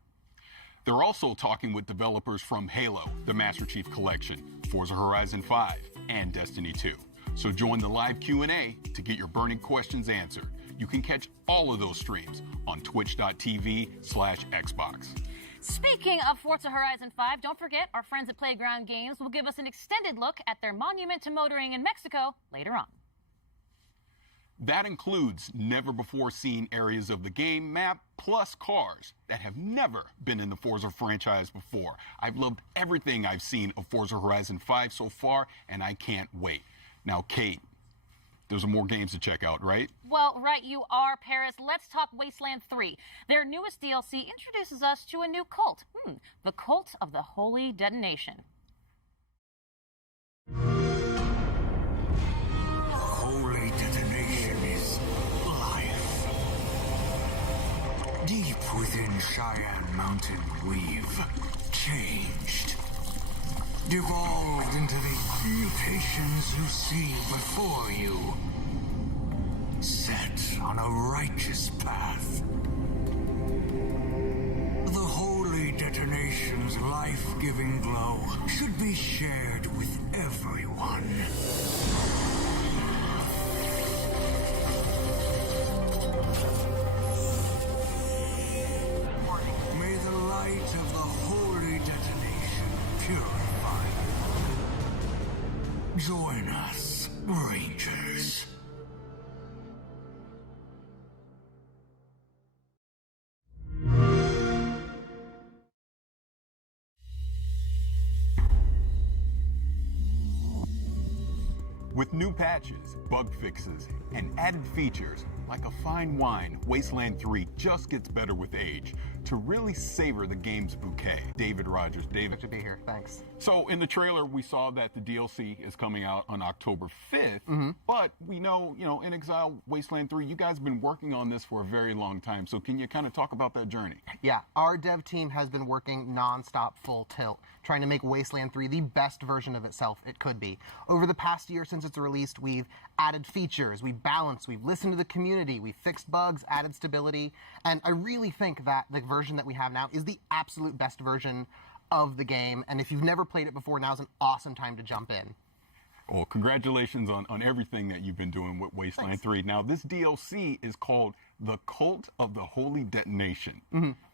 They're also talking with developers from Halo, the Master Chief Collection, Forza Horizon 5, and Destiny 2. So join the live Q&A to get your burning questions answered. You can catch all of those streams on twitch.tv/Xbox. Speaking of Forza Horizon 5, don't forget our friends at Playground Games will give us an extended look at their monument to motoring in Mexico later on. That includes never-before-seen areas of the game map, plus cars that have never been in the Forza franchise before. I've loved everything I've seen of Forza Horizon 5 so far, and I can't wait. Now, Kate, there's more games to check out, right? Well, right you are, Paris. Let's talk Wasteland 3. Their newest DLC introduces us to a new cult. The Cult of the Holy Detonation. Holy detonation is life. Deep within Cheyenne Mountain, we've changed. Devolved into the mutations you see before you. Set on a righteous path. The holy detonation's life-giving glow should be shared with everyone. May the light of the holy detonation purify you. Join us, Rangers. With new patches, bug fixes, and added features, like a fine wine, Wasteland 3 just gets better with age to really savor the game's bouquet. David Rogers. David. Good to be here. Thanks. So in the trailer, we saw that the DLC is coming out on October 5th, but we know, In Exile, Wasteland 3, you guys have been working on this for a very long time. So can you kind of talk about that journey? Yeah, our dev team has been working nonstop, full tilt, trying to make Wasteland 3 the best version of itself it could be. Over the past year since it's released, we've added features, we've balanced, we've listened to the community, we've fixed bugs, added stability, and I really think that the version that we have now is the absolute best version of the game, and if you've never played it before, now's an awesome time to jump in. Well, congratulations on everything that you've been doing with Wasteland 3. Now, this DLC is called The Cult of the Holy Detonation.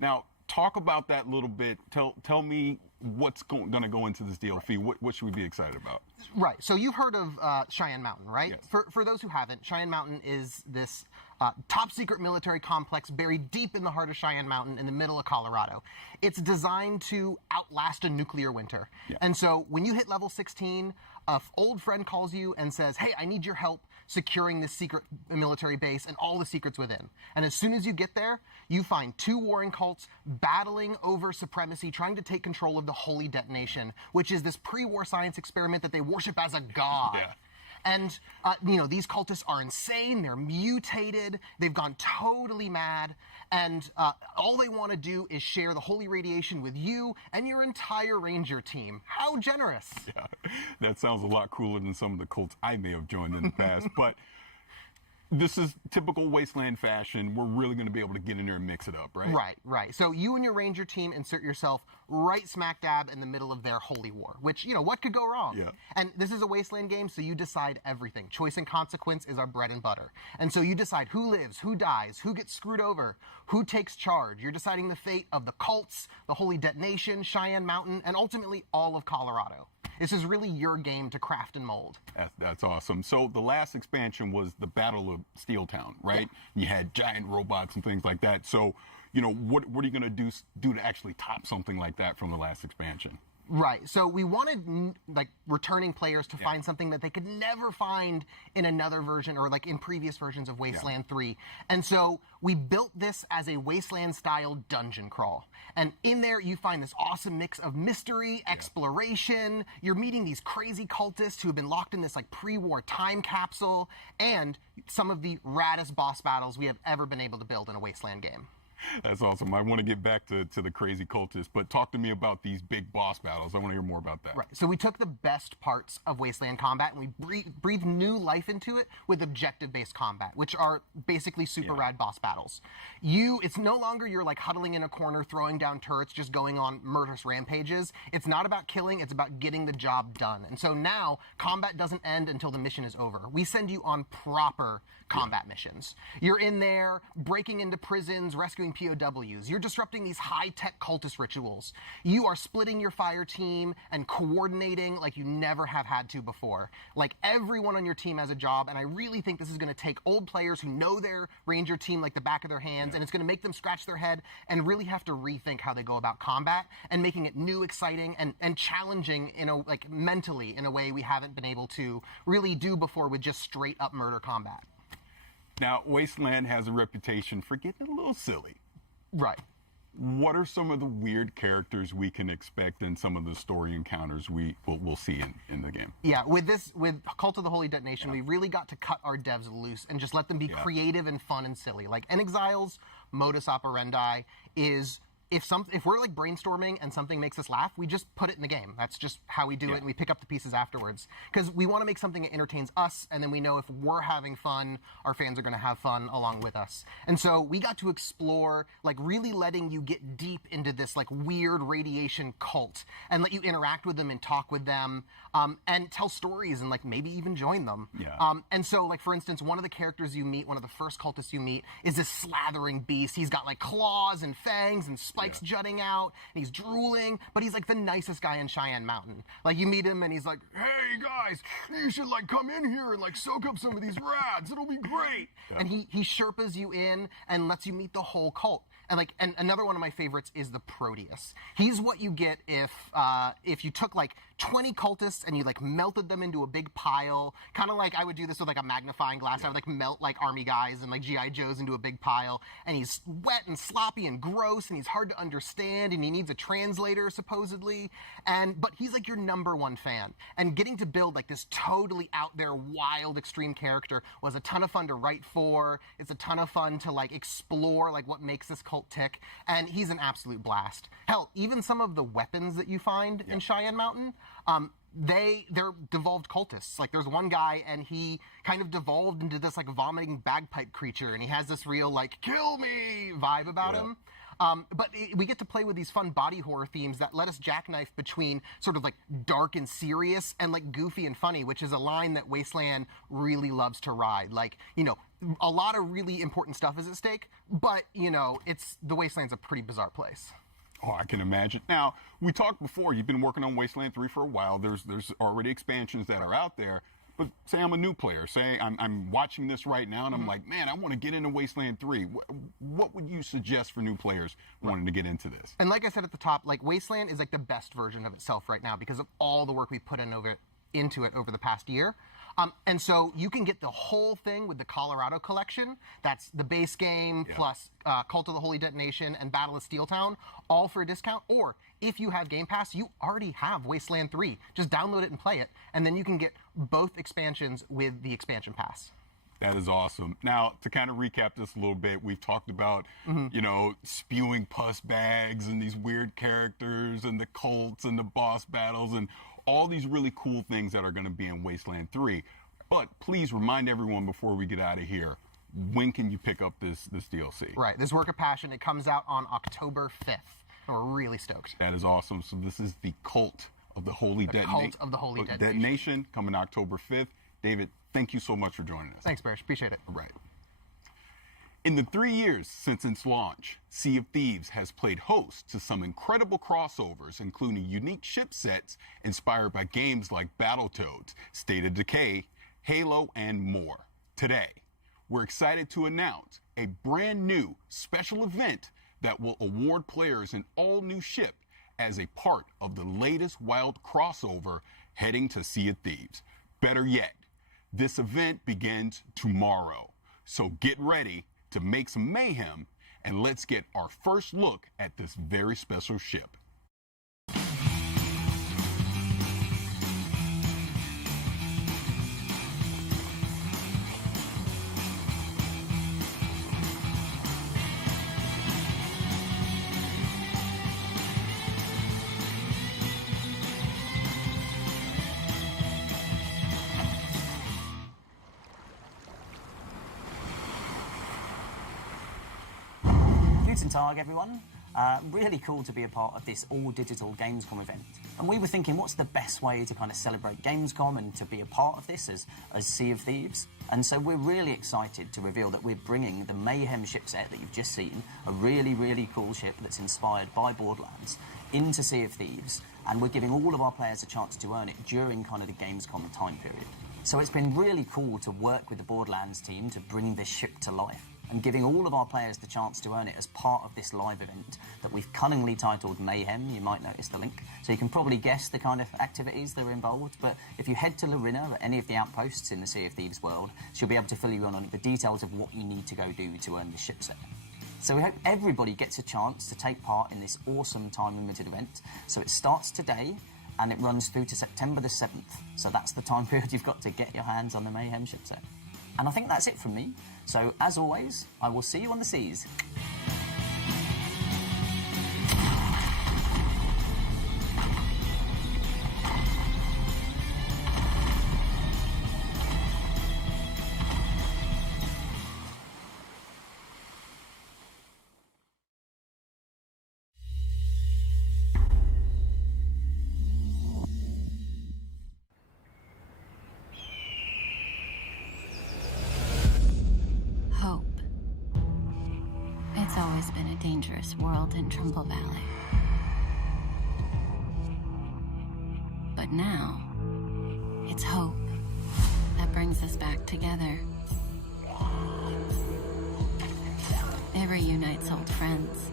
Now, talk about that a little bit. Tell me what's going to go into this DLC. What should we be excited about? Right. So you've heard of Cheyenne Mountain, right? Yes. For those who haven't, Cheyenne Mountain is this top secret military complex buried deep in the heart of Cheyenne Mountain in the middle of Colorado. It's designed to outlast a nuclear winter. And so when you hit level 16, an old friend calls you and says, hey, I need your help securing this secret military base and all the secrets within. And as soon as you get there, you find two warring cults battling over supremacy, trying to take control of the Holy Detonation, which is this pre-war science experiment that they worship as a god. And, these cultists are insane, they're mutated, they've gone totally mad, and all they want to do is share the holy radiation with you and your entire ranger team. How generous! Yeah, that sounds a lot cooler than some of the cults I may have joined in the past, but this is typical Wasteland fashion. We're really going to be able to get in there and mix it up, right? Right. So you and your ranger team insert yourself right smack dab in the middle of their holy war, which, what could go wrong? Yeah. And this is a Wasteland game, so you decide everything. Choice and consequence is our bread and butter. And so you decide who lives, who dies, who gets screwed over, who takes charge. You're deciding the fate of the cults, the Holy Detonation, Cheyenne Mountain, and ultimately all of Colorado. This is really your game to craft and mold. That's awesome. So the last expansion was the Battle of Steeltown, right? Yeah. You had giant robots and things like that. So, what are you going to do to actually top something like that from the last expansion? Right. So we wanted returning players to find something that they could never find in another version or in previous versions of Wasteland 3. And so we built this as a Wasteland-style dungeon crawl. And in there you find this awesome mix of mystery, exploration. You're meeting these crazy cultists who have been locked in this pre-war time capsule, and some of the raddest boss battles we have ever been able to build in a Wasteland game. That's awesome. I want to get back to the crazy cultists, but talk to me about these big boss battles. I want to hear more about that. Right. So we took the best parts of Wasteland combat and we breathed new life into it with objective-based combat, which are basically super rad boss battles. It's no longer you're huddling in a corner, throwing down turrets, just going on murderous rampages. It's not about killing, it's about getting the job done. And so now, combat doesn't end until the mission is over. We send you on proper combat missions. You're in there, breaking into prisons, rescuing killing POWs. You're disrupting these high-tech cultist rituals. You are splitting your fire team and coordinating like you never have had to before. Like, everyone on your team has a job, and I really think this is going to take old players who know their Ranger team like the back of their hands, and it's going to make them scratch their head and really have to rethink how they go about combat and making it new, exciting, and challenging mentally in a way we haven't been able to really do before with just straight-up murder combat. Now, Wasteland has a reputation for getting a little silly. Right. What are some of the weird characters we can expect in some of the story encounters we'll see in the game? Yeah, with Cult of the Holy Detonation, we really got to cut our devs loose and just let them be creative and fun and silly. Like, Exile's modus operandi is if we're like brainstorming and something makes us laugh, we just put it in the game. That's just how we do it, and we pick up the pieces afterwards. Because we want to make something that entertains us, and then we know if we're having fun, our fans are going to have fun along with us. And so we got to explore, like, really letting you get deep into this like weird radiation cult and let you interact with them and talk with them, and tell stories and like maybe even join them. Yeah. And so, like, for instance, one of the characters you meet, one of the first cultists you meet, is this slathering beast. He's got like claws and fangs and spikes jutting out, and he's drooling, but he's like the nicest guy in Cheyenne Mountain. Like, you meet him and he's like, "Hey guys, you should like come in here and like soak up some of these rads. It'll be great." Yeah. And he Sherpas you in and lets you meet the whole cult. And another one of my favorites is the Proteus. He's what you get if you took like 20 cultists and you like melted them into a big pile, kind of like I would do this with like a magnifying glass. I would like melt like army guys and like GI Joes into a big pile, and he's wet and sloppy and gross, and he's hard to understand, and he needs a translator supposedly, but he's like your #1 fan. And getting to build like this totally out there wild extreme character was a ton of fun to write for. It's a ton of fun to like explore like what makes this cult tick, and he's an absolute blast. Hell, even some of the weapons that you find in Cheyenne Mountain, they're devolved cultists. Like, there's one guy, and he kind of devolved into this like vomiting bagpipe creature, and he has this real like kill me vibe about him. But we get to play with these fun body horror themes that let us jackknife between sort of like dark and serious and like goofy and funny, which is a line that Wasteland really loves to ride. Like, you know, a lot of really important stuff is at stake, but, you know, the Wasteland's a pretty bizarre place. Oh, I can imagine. Now, we talked before, you've been working on Wasteland 3 for a while. There's already expansions that are out there. But say I'm a new player. Say I'm watching this right now, and I'm like, man, I want to get into Wasteland 3. What would you suggest for new players wanting to get into this? And like I said at the top, like, Wasteland is like the best version of itself right now because of all the work we put into it over the past year. And so you can get the whole thing with the Colorado collection. That's the base game plus Cult of the Holy Detonation and Battle of Steeltown, all for a discount. Or if you have Game Pass, you already have Wasteland 3. Just download it and play it. And then you can get both expansions with the expansion pass. That is awesome. Now, to kind of recap this a little bit, we've talked about, you know, spewing pus bags and these weird characters and the cults and the boss battles and all these really cool things that are going to be in Wasteland 3. But please remind everyone before we get out of here, when can you pick up this DLC? Right, this work of passion, it comes out on October 5th. We're really stoked. That is awesome. So this is the Cult of the Holy Detonation. Cult of the Holy Detonation coming October 5th. David, thank you so much for joining us. Thanks, Barish. Appreciate it. All right. In the 3 years since its launch, Sea of Thieves has played host to some incredible crossovers, including unique ship sets inspired by games like Battletoads, State of Decay, Halo, and more. Today, we're excited to announce a brand new special event that will award players an all-new ship as a part of the latest wild crossover heading to Sea of Thieves. Better yet, this event begins tomorrow. So get ready to make some mayhem, and let's get our first look at this very special ship. Tag, everyone. Really cool to be a part of this all-digital Gamescom event. And we were thinking, what's the best way to kind of celebrate Gamescom and to be a part of this as Sea of Thieves? And so we're really excited to reveal that we're bringing the Mayhem shipset that you've just seen, a really, really cool ship that's inspired by Borderlands, into Sea of Thieves, and we're giving all of our players a chance to earn it during kind of the Gamescom time period. So it's been really cool to work with the Borderlands team to bring this ship to life, and giving all of our players the chance to earn it as part of this live event that we've cunningly titled Mayhem. You might notice the link. So you can probably guess the kind of activities that are involved, but if you head to Lorena at any of the outposts in the Sea of Thieves world, she'll be able to fill you in on the details of what you need to go do to earn the ship set. So we hope everybody gets a chance to take part in this awesome time-limited event. So it starts today, and it runs through to September the 7th. So that's the time period you've got to get your hands on the Mayhem ship set. And I think that's it from me. So, as always, I will see you on the seas. Dangerous world in Trumbull Valley. But now, it's hope that brings us back together. It reunites old friends.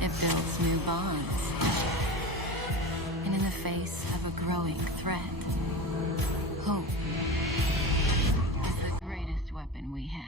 It builds new bonds. And in the face of a growing threat, hope is the greatest weapon we have.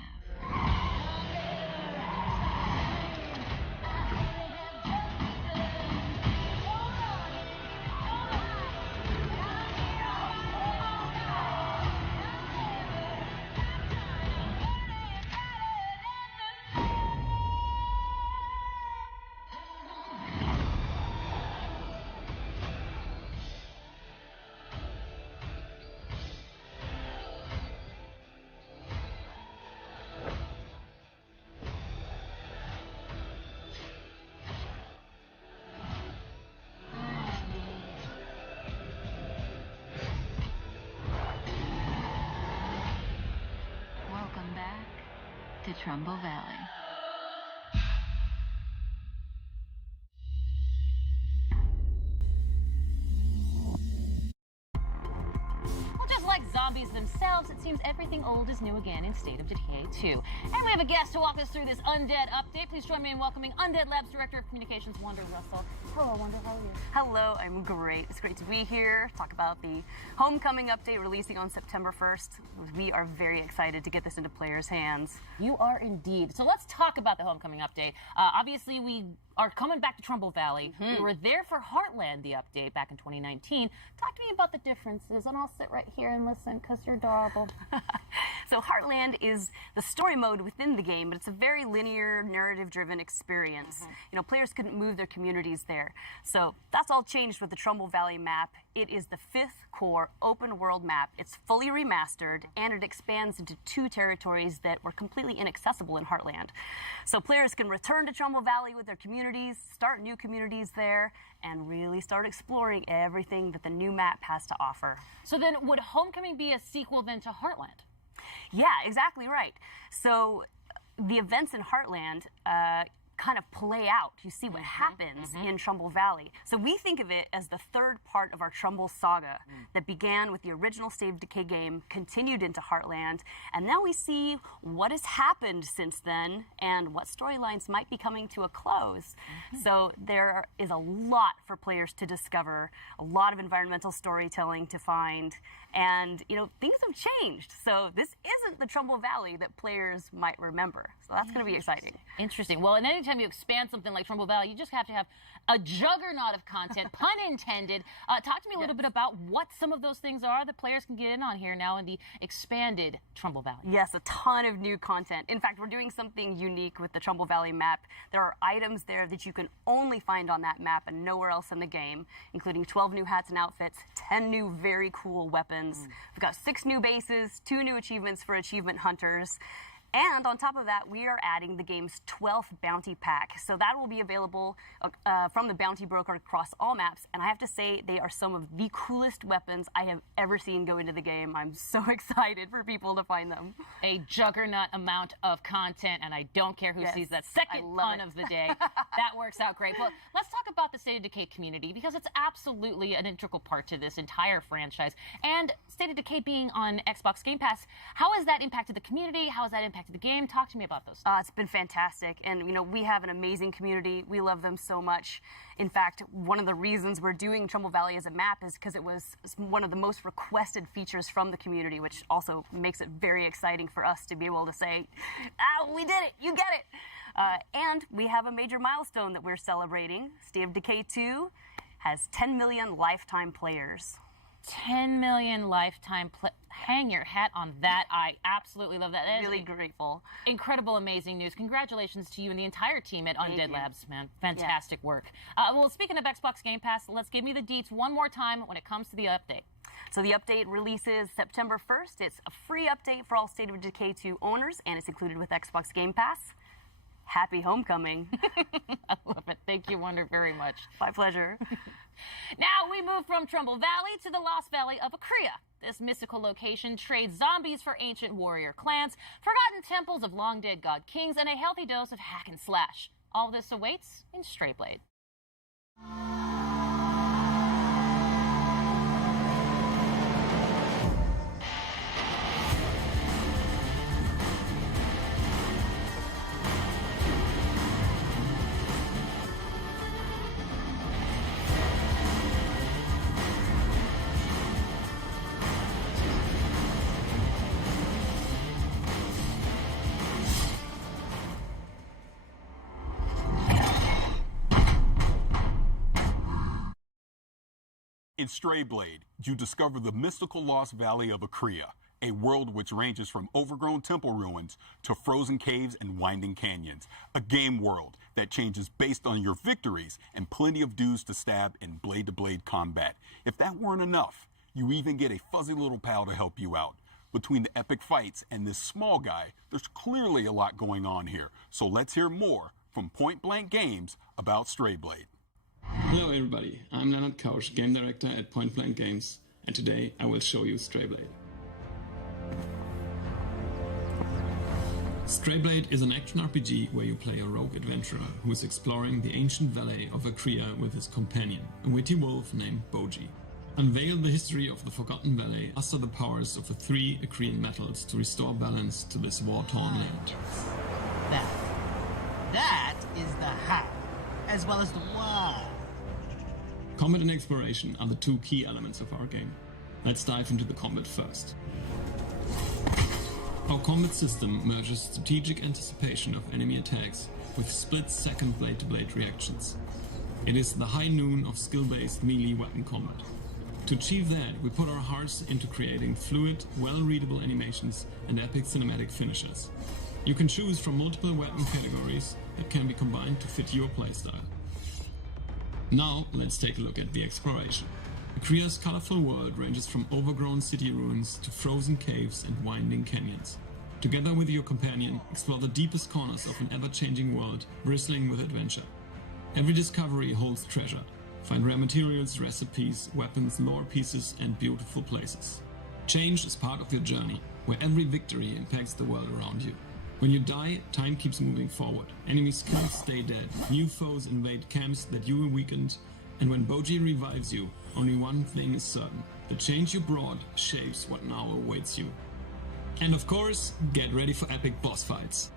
To Trumbull Valley. Well, just like zombies themselves, it seems everything old is new again in State of Decay 2. And we have a guest to walk us through this Undead update. Please join me in welcoming Undead Labs Director of Communications, Wanda Russell. Hello, Wanda. How are you? Hello, I'm great. It's great to be here. Talk about the Homecoming update releasing on September 1st. We are very excited to get this into players' hands. You are indeed. So let's talk about the Homecoming update. Obviously, we are coming back to Trumbull Valley. We were there for Heartland, the update, back in 2019. Talk to me about the differences, and I'll sit right here and listen, because you're adorable. So Heartland is the story mode within the game, but it's a very linear, narrative-driven experience. You know, players couldn't move their communities there. So that's all changed with the Trumbull Valley map. It is the 5th core open-world map. It's fully remastered, and it expands into 2 territories that were completely inaccessible in Heartland. So players can return to Trumbull Valley with their communities, start new communities there, and really start exploring everything that the new map has to offer. So then, would Homecoming be a sequel then to Heartland? Yeah, exactly right. So the events in Heartland kind of play out. You see what happens in Trumbull Valley. So we think of it as the 3rd part of our Trumbull saga that began with the original State of Decay game, continued into Heartland, and now we see what has happened since then and what storylines might be coming to a close. So there is a lot for players to discover, a lot of environmental storytelling to find, and, you know, things have changed. So this isn't the Trumbull Valley that players might remember. So that's going to be exciting. Interesting. Well, and anytime you expand something like Trumbull Valley, you just have to have a juggernaut of content, pun intended. Talk to me a little bit about what some of those things are that players can get in on here now in the expanded Trumbull Valley. Yes, a ton of new content. In fact, we're doing something unique with the Trumbull Valley map. There are items there that you can only find on that map and nowhere else in the game, including 12 new hats and outfits, 10 new very cool weapons. We've got 6 new bases, 2 new achievements for achievement hunters. And on top of that, we are adding the game's 12th bounty pack. So that will be available from the bounty broker across all maps. And I have to say, they are some of the coolest weapons I have ever seen go into the game. I'm so excited for people to find them. A juggernaut amount of content, and I don't care who sees that second fun of the day. That works out great. Well, let's talk about the State of Decay community, because it's absolutely an integral part to this entire franchise. And State of Decay being on Xbox Game Pass, how has that impacted the community? How has that impacted the game? Talk to me about those. It's been fantastic. And, you know, we have an amazing community. We love them so much. In fact, one of the reasons we're doing Trumbull Valley as a map is because it was one of the most requested features from the community, which also makes it very exciting for us to be able to say, we did it, you get it. And we have a major milestone that we're celebrating. State of Decay 2 has 10 million lifetime players. 10 million lifetime hang your hat on that. I absolutely love that. Really grateful. Incredible, amazing news. Congratulations to you and the entire team at Undead Labs, man. Fantastic work. Well, speaking of Xbox Game Pass, let's give me the deets one more time when it comes to the update. So the update releases September 1st. It's a free update for all State of Decay 2 owners, and it's included with Xbox Game Pass. Happy homecoming. I love it. Thank you, Wonder, very much. My pleasure. Now we move from Trumbull Valley to the Lost Valley of Akria. This mystical location trades zombies for ancient warrior clans, forgotten temples of long-dead god kings, and a healthy dose of hack and slash. All this awaits in Strayblade. In Strayblade, you discover the mystical Lost Valley of Akria, a world which ranges from overgrown temple ruins to frozen caves and winding canyons. A game world that changes based on your victories and plenty of dudes to stab in blade-to-blade combat. If that weren't enough, you even get a fuzzy little pal to help you out. Between the epic fights and this small guy, there's clearly a lot going on here. So let's hear more from Point Blank Games about Strayblade. Hello everybody, I'm Leonard Kausch, Game Director at Point Blank Games, and today I will show you Strayblade. Strayblade is an action RPG where you play a rogue adventurer who is exploring the ancient valley of Akria with his companion, a witty wolf named Boji. Unveil the history of the Forgotten Valley, muster the powers of the 3 Akrian metals to restore balance to this war-torn land. That is the how, as well as the why. Combat and exploration are the 2 key elements of our game. Let's dive into the combat first. Our combat system merges strategic anticipation of enemy attacks with split-second blade-to-blade reactions. It is the high noon of skill-based melee weapon combat. To achieve that, we put our hearts into creating fluid, well-readable animations and epic cinematic finishes. You can choose from multiple weapon categories that can be combined to fit your playstyle. Now, let's take a look at the exploration. Akria's colorful world ranges from overgrown city ruins to frozen caves and winding canyons. Together with your companion, explore the deepest corners of an ever-changing world bristling with adventure. Every discovery holds treasure. Find rare materials, recipes, weapons, lore pieces, and beautiful places. Change is part of your journey, where every victory impacts the world around you. When you die, time keeps moving forward. Enemies can't stay dead. New foes invade camps that you weakened, and when Boji revives you, only one thing is certain. The change you brought shapes what now awaits you. And of course, get ready for epic boss fights.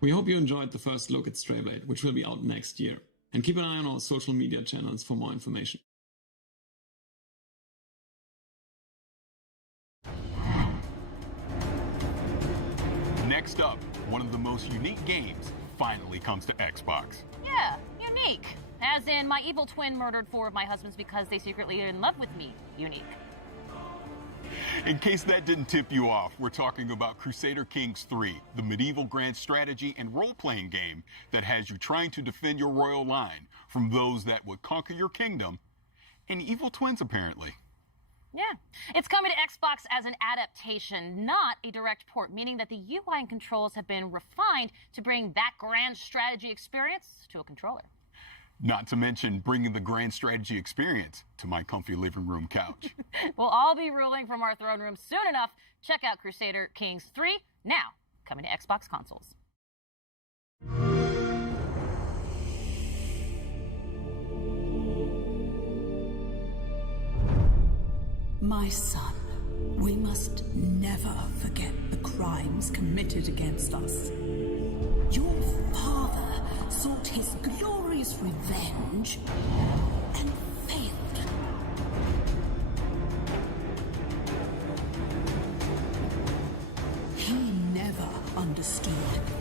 We hope you enjoyed the first look at Strayblade, which will be out next year. And keep an eye on our social media channels for more information. Next up, one of the most unique games finally comes to Xbox. Yeah, unique. As in, my evil twin murdered 4 of my husbands because they secretly are in love with me. Unique. In case that didn't tip you off, we're talking about Crusader Kings 3, the medieval grand strategy and role-playing game that has you trying to defend your royal line from those that would conquer your kingdom, and evil twins apparently. Yeah. It's coming to Xbox as an adaptation, not a direct port, meaning that the UI and controls have been refined to bring that grand strategy experience to a controller. Not to mention bringing the grand strategy experience to my comfy living room couch. We'll all be ruling from our throne room soon enough. Check out Crusader Kings 3, now coming to Xbox consoles. My son, we must never forget the crimes committed against us. Your father sought his glorious revenge and failed. He never understood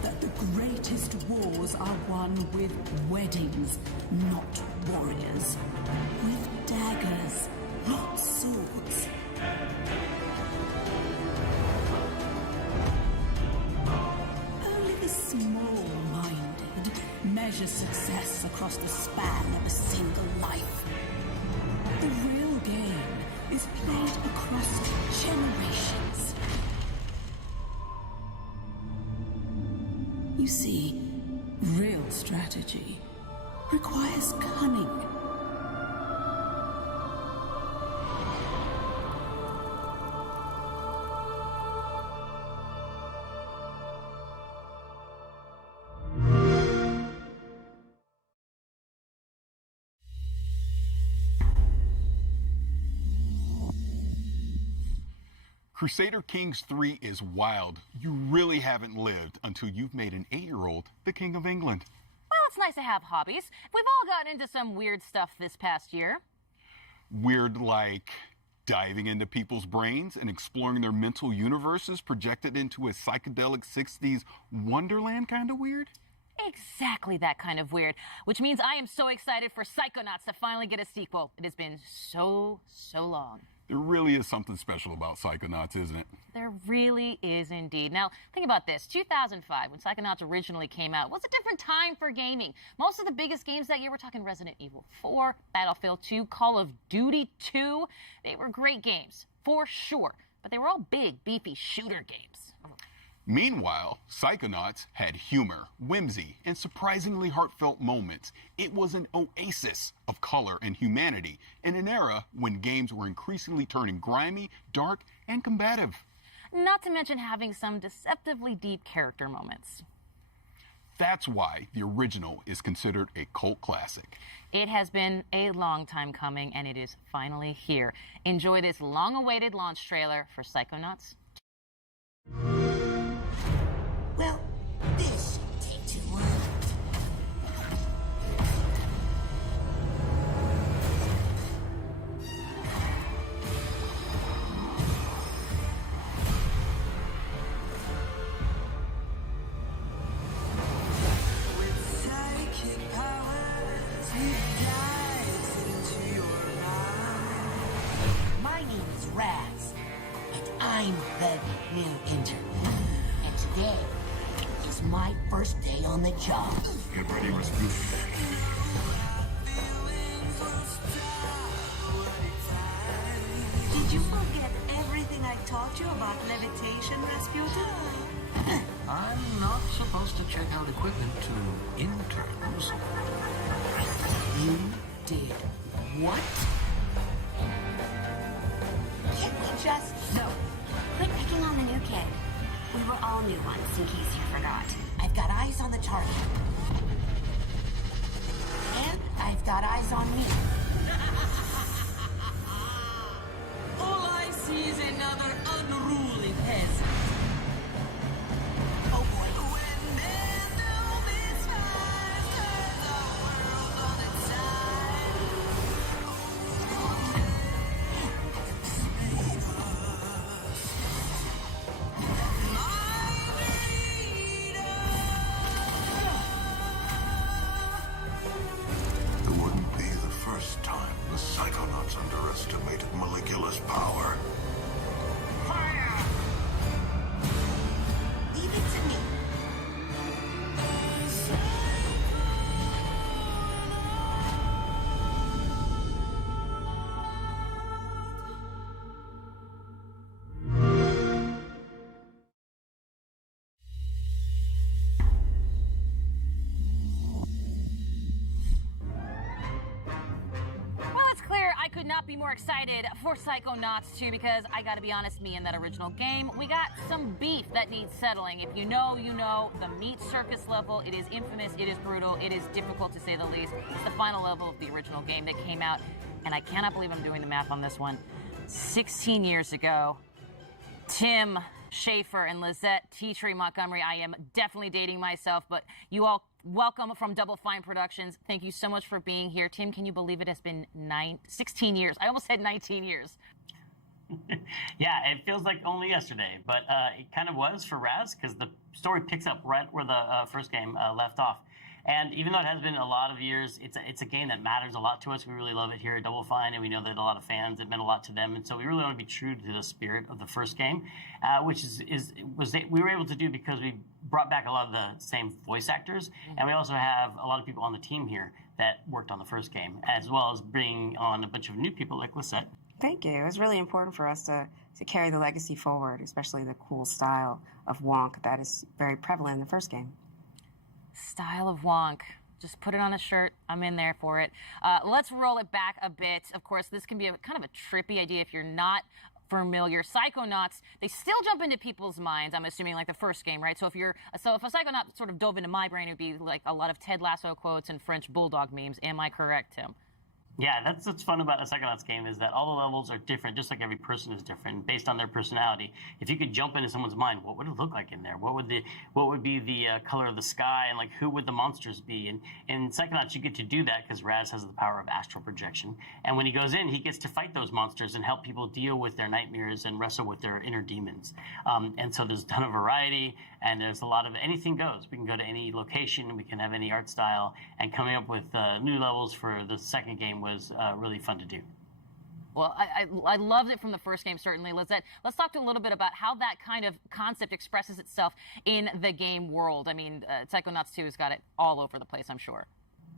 that the greatest wars are won with weddings, not warriors. With daggers, not swords. Only the small-minded measure success across the span of a single life. The real game is played across generations. You see, real strategy requires cunning. Crusader Kings 3 is wild. You really haven't lived until you've made an 8-year-old the King of England. Well, it's nice to have hobbies. We've all gotten into some weird stuff this past year. Weird like diving into people's brains and exploring their mental universes projected into a psychedelic 60s wonderland kind of weird? Exactly that kind of weird, which means I am so excited for Psychonauts to finally get a sequel. It has been so long. There really is something special about Psychonauts, isn't it? There really is indeed. Now, think about this. 2005, when Psychonauts originally came out, was a different time for gaming. Most of the biggest games that year, we're talking Resident Evil 4, Battlefield 2, Call of Duty 2. They were great games, for sure. But they were all big, beefy shooter games. Meanwhile, Psychonauts had humor, whimsy, and surprisingly heartfelt moments. It was an oasis of color and humanity in an era when games were increasingly turning grimy, dark, and combative. Not to mention having some deceptively deep character moments. That's why the original is considered a cult classic. It has been a long time coming, and it is finally here. Enjoy this long-awaited launch trailer for Psychonauts. Well, this shouldn't take too long. With psychic powers, he dives into your life. My name is Raz, and I'm the new intern. And today is my first day on the job. Get ready, Rasputin. Did you forget everything I taught you about levitation, Rasputin? I'm not supposed to check out equipment to interns. You did what? Can we just... No. Quit picking on the new kid. We were all new ones, in case you forgot. I've got eyes on the target. And I've got eyes on me. All I see is another unruly peasant. Oh boy. It wouldn't be the first time the Psychonauts underestimated Maligula's power. Fire! Leave it to me. could not be more excited for Psychonauts 2 because I gotta be honest, me and that original game, we got some beef that needs settling. If you know, you know. The meat circus level, it is infamous, it is brutal, it is difficult to say the least. It's the final level of the original game that came out, and I cannot believe I'm doing the math on this one. 16 years ago, Tim Schafer and Lizette T-Tree Montgomery. I am definitely dating myself, but you all welcome from Double Fine Productions. Thank you so much for being here. Tim, can you believe it has been 16 years? I almost said 19 years. Yeah, it feels like only yesterday, but it kind of was for Raz because the story picks up right where the first game left off. And even though it has been a lot of years, it's a game that matters a lot to us. We really love it here at Double Fine, and we know that a lot of fans, it meant a lot to them. And so we really want to be true to the spirit of the first game, which we were able to do because we brought back a lot of the same voice actors, and we also have a lot of people on the team here that worked on the first game, as well as bringing on a bunch of new people like Lisette. Thank you. It was really important for us to carry the legacy forward, especially the cool style of Wonk that is very prevalent in the first game. Style of Wonk. Just put it on a shirt. I'm in there for it. Let's roll it back a bit. Of course, this can be kind of a trippy idea if you're not familiar. Psychonauts, they still jump into people's minds, I'm assuming, like the first game, right? So if a Psychonaut sort of dove into my brain, it would be like a lot of Ted Lasso quotes and French Bulldog memes. Am I correct, Tim? Yeah, that's what's fun about a Psychonauts game is that all the levels are different, just like every person is different, based on their personality. If you could jump into someone's mind, what would it look like in there? What would be the color of the sky, and like who would the monsters be? And in Psychonauts, you get to do that because Raz has the power of astral projection. And when he goes in, he gets to fight those monsters and help people deal with their nightmares and wrestle with their inner demons. And so there's a ton of variety, and there's a lot of anything goes. We can go to any location, we can have any art style, and coming up with new levels for the second game was really fun to do. Well, I loved it from the first game, certainly. Lizette, let's talk a little bit about how that kind of concept expresses itself in the game world. I mean, Psychonauts 2 has got it all over the place, I'm sure.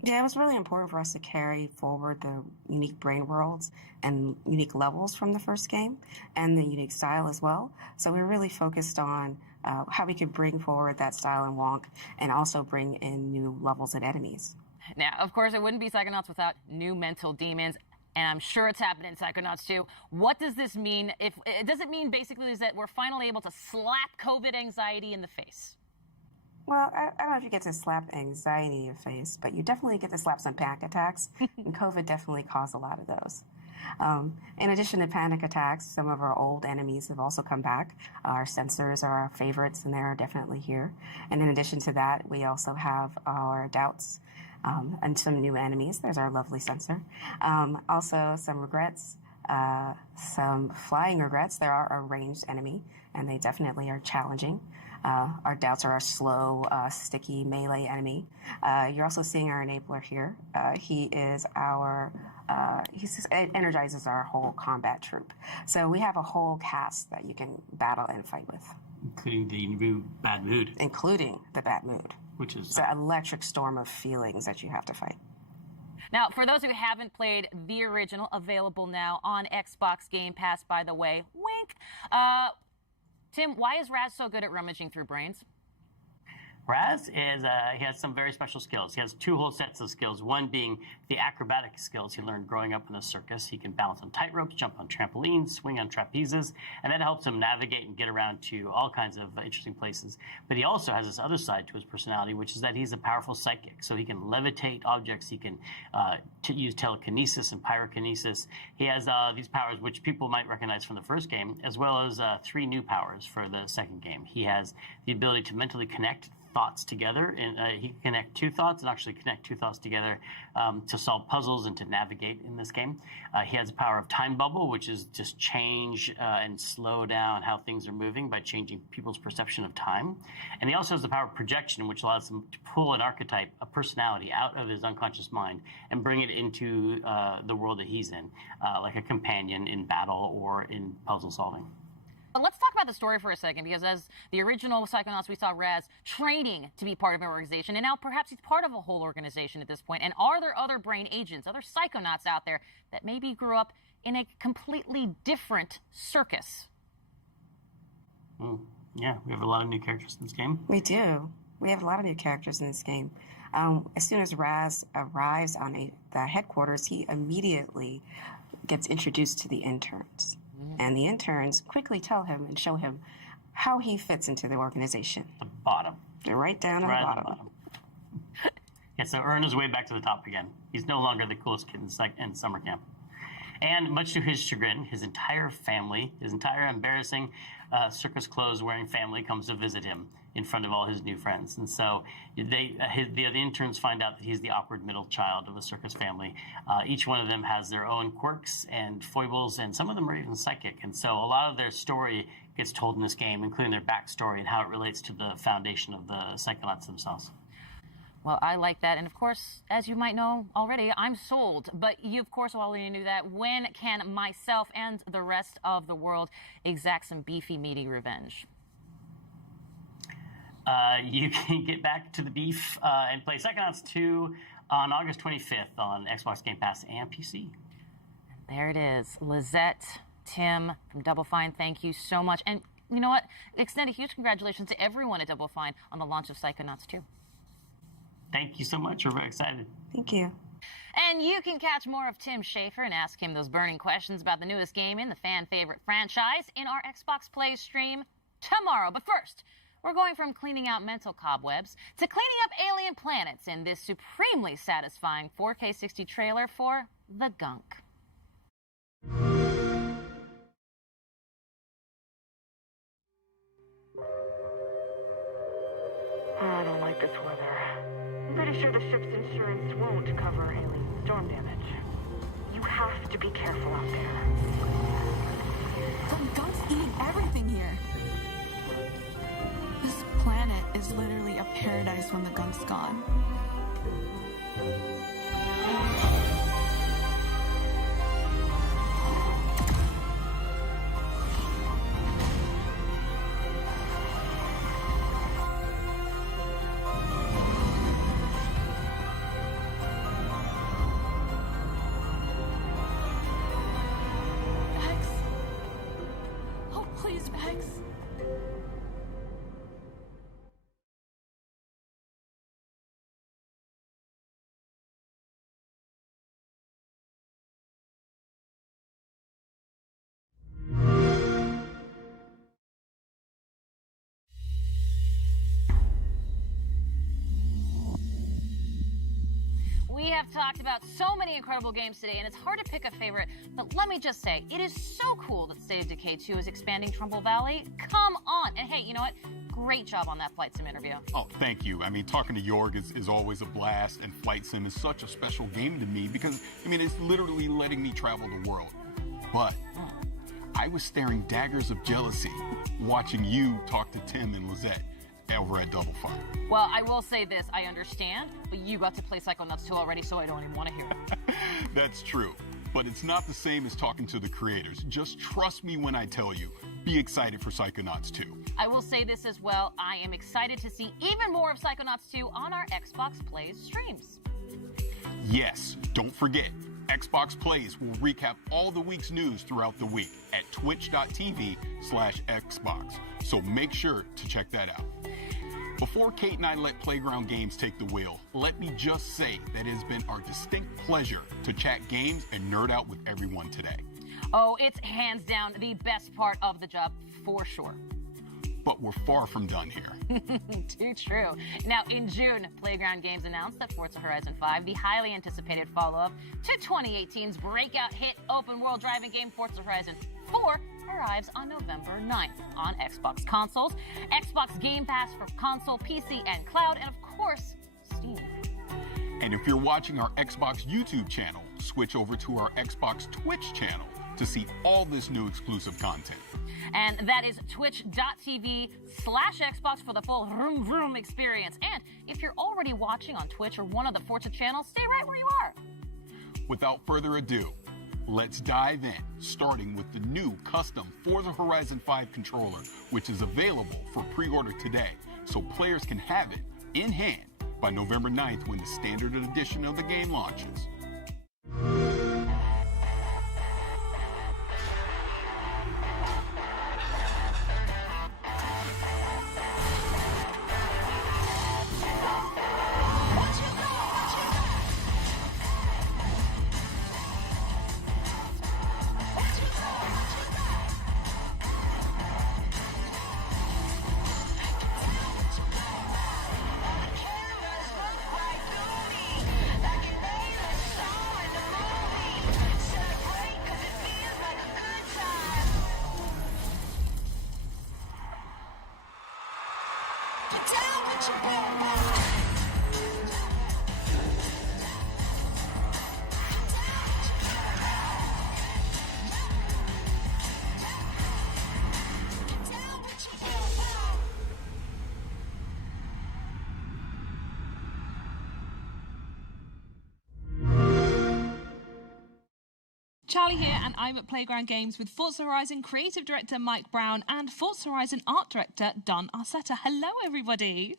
Yeah, it was really important for us to carry forward the unique brain worlds and unique levels from the first game and the unique style as well. So we were really focused on how we could bring forward that style in Wonk and also bring in new levels and enemies. Now, of course, it wouldn't be Psychonauts without new mental demons, and I'm sure it's happening in Psychonauts 2. What does this mean? Does it mean basically is that we're finally able to slap COVID anxiety in the face? Well, I don't know if you get to slap anxiety in your face, but you definitely get to slap some panic attacks, and COVID definitely caused a lot of those. In addition to panic attacks, some of our old enemies have also come back. Our sensors are our favorites, and they're definitely here. And in addition to that, we also have our doubts and some new enemies. There's our lovely sensor. Also, some regrets, some flying regrets. There are a ranged enemy, and they definitely are challenging. Our doubts are our slow, sticky melee enemy. You're also seeing our enabler here. He energizes our whole combat troop. So we have a whole cast that you can battle and fight with. Including the new bad mood. Including the bad mood. Which is it's an electric storm of feelings that you have to fight. Now, for those who haven't played the original, available now on Xbox Game Pass, by the way, wink. Tim, why is Raz so good at rummaging through brains? Raz is, he has some very special skills. He has two whole sets of skills, one being the acrobatic skills he learned growing up in the circus. He can balance on tightropes, jump on trampolines, swing on trapezes, and that helps him navigate and get around to all kinds of interesting places. But he also has this other side to his personality, which is that he's a powerful psychic. So he can levitate objects, he can use telekinesis and pyrokinesis. He has these powers which people might recognize from the first game, as well as 3 new powers for the second game. He has the ability to mentally connect thoughts together, and he can connect 2 thoughts and actually connect 2 thoughts together to solve puzzles and to navigate in this game. He has the power of time bubble, which is just change and slow down how things are moving by changing people's perception of time. And he also has the power of projection, which allows him to pull an archetype, a personality, out of his unconscious mind and bring it into the world that he's in, like a companion in battle or in puzzle solving. Let's talk about the story for a second, because as the original Psychonauts, we saw Raz training to be part of an organization, and now perhaps he's part of a whole organization at this point. And are there other brain agents, other Psychonauts out there that maybe grew up in a completely different circus? Yeah, we have a lot of new characters in this game. We do. We have a lot of new characters in this game. As soon as Raz arrives on the headquarters, he immediately gets introduced to the interns. And the interns quickly tell him and show him how he fits into the organization. The bottom. They're right down at the bottom. Yeah, so earn his way back to the top again. He's no longer the coolest kid in summer camp. And much to his chagrin, his entire family, his entire embarrassing circus clothes wearing family comes to visit him in front of all his new friends. And so the interns find out that he's the awkward middle child of the circus family. Each one of them has their own quirks and foibles, and some of them are even psychic. And so a lot of their story gets told in this game, including their backstory and how it relates to the foundation of the Psychonauts themselves. Well, I like that. And of course, as you might know already, I'm sold. But you, of course, already knew that. When can myself and the rest of the world exact some beefy, meaty revenge? You can get back to the beef and play Psychonauts 2 on August 25th on Xbox Game Pass and PC. There it is. Lizette, Tim from Double Fine, thank you so much. And you know what? Extend a huge congratulations to everyone at Double Fine on the launch of Psychonauts 2. Thank you so much. We're very excited. Thank you. And you can catch more of Tim Schafer and ask him those burning questions about the newest game in the fan-favorite franchise in our Xbox Play stream tomorrow. But first, we're going from cleaning out mental cobwebs to cleaning up alien planets in this supremely satisfying 4K 60 trailer for The Gunk. I don't like this weather. I'm pretty sure the ship's insurance won't cover alien storm damage. You have to be careful out there. The gunk's eating everything here. This planet is literally a paradise when the gunk's gone. Vex. Oh, please, Vex. We have talked about so many incredible games today, and it's hard to pick a favorite, but let me just say, it is so cool that State of Decay 2 is expanding Trumbull Valley. Come on. And hey, you know what? Great job on that Flight Sim interview. Oh, thank you. I mean, talking to Jorg is always a blast, and Flight Sim is such a special game to me because, I mean, it's literally letting me travel the world. But I was staring daggers of jealousy watching you talk to Tim and Lizette over at Double Fine. Well, I will say this, I understand, but you got to play Psychonauts 2 already, so I don't even want to hear it. That's true, but it's not the same as talking to the creators. Just trust me when I tell you, be excited for Psychonauts 2. I will say this as well, I am excited to see even more of Psychonauts 2 on our Xbox Plays streams. Yes, don't forget, Xbox Plays will recap all the week's news throughout the week at twitch.tv/Xbox, so make sure to check that out. Before Kate and I let Playground Games take the wheel, let me just say that it has been our distinct pleasure to chat games and nerd out with everyone today. Oh, it's hands down the best part of the job, for sure. But we're far from done here. Too true. Now, in June, Playground Games announced that Forza Horizon 5, the highly anticipated follow-up to 2018's breakout hit open-world driving game Forza Horizon 4, arrives on November 9th on Xbox consoles, Xbox Game Pass for console, PC, and cloud, and of course, Steam. And if you're watching our Xbox YouTube channel, switch over to our Xbox Twitch channel to see all this new exclusive content. And that is twitch.tv/Xbox for the full vroom vroom experience. And if you're already watching on Twitch or one of the Forza channels, stay right where you are. Without further ado, let's dive in, starting with the new custom Forza Horizon 5 controller, which is available for pre-order today, so players can have it in hand by November 9th when the standard edition of the game launches. Charlie here, and I'm at Playground Games with Forza Horizon creative director Mike Brown and Forza Horizon art director Don Arcetta. Hello, everybody.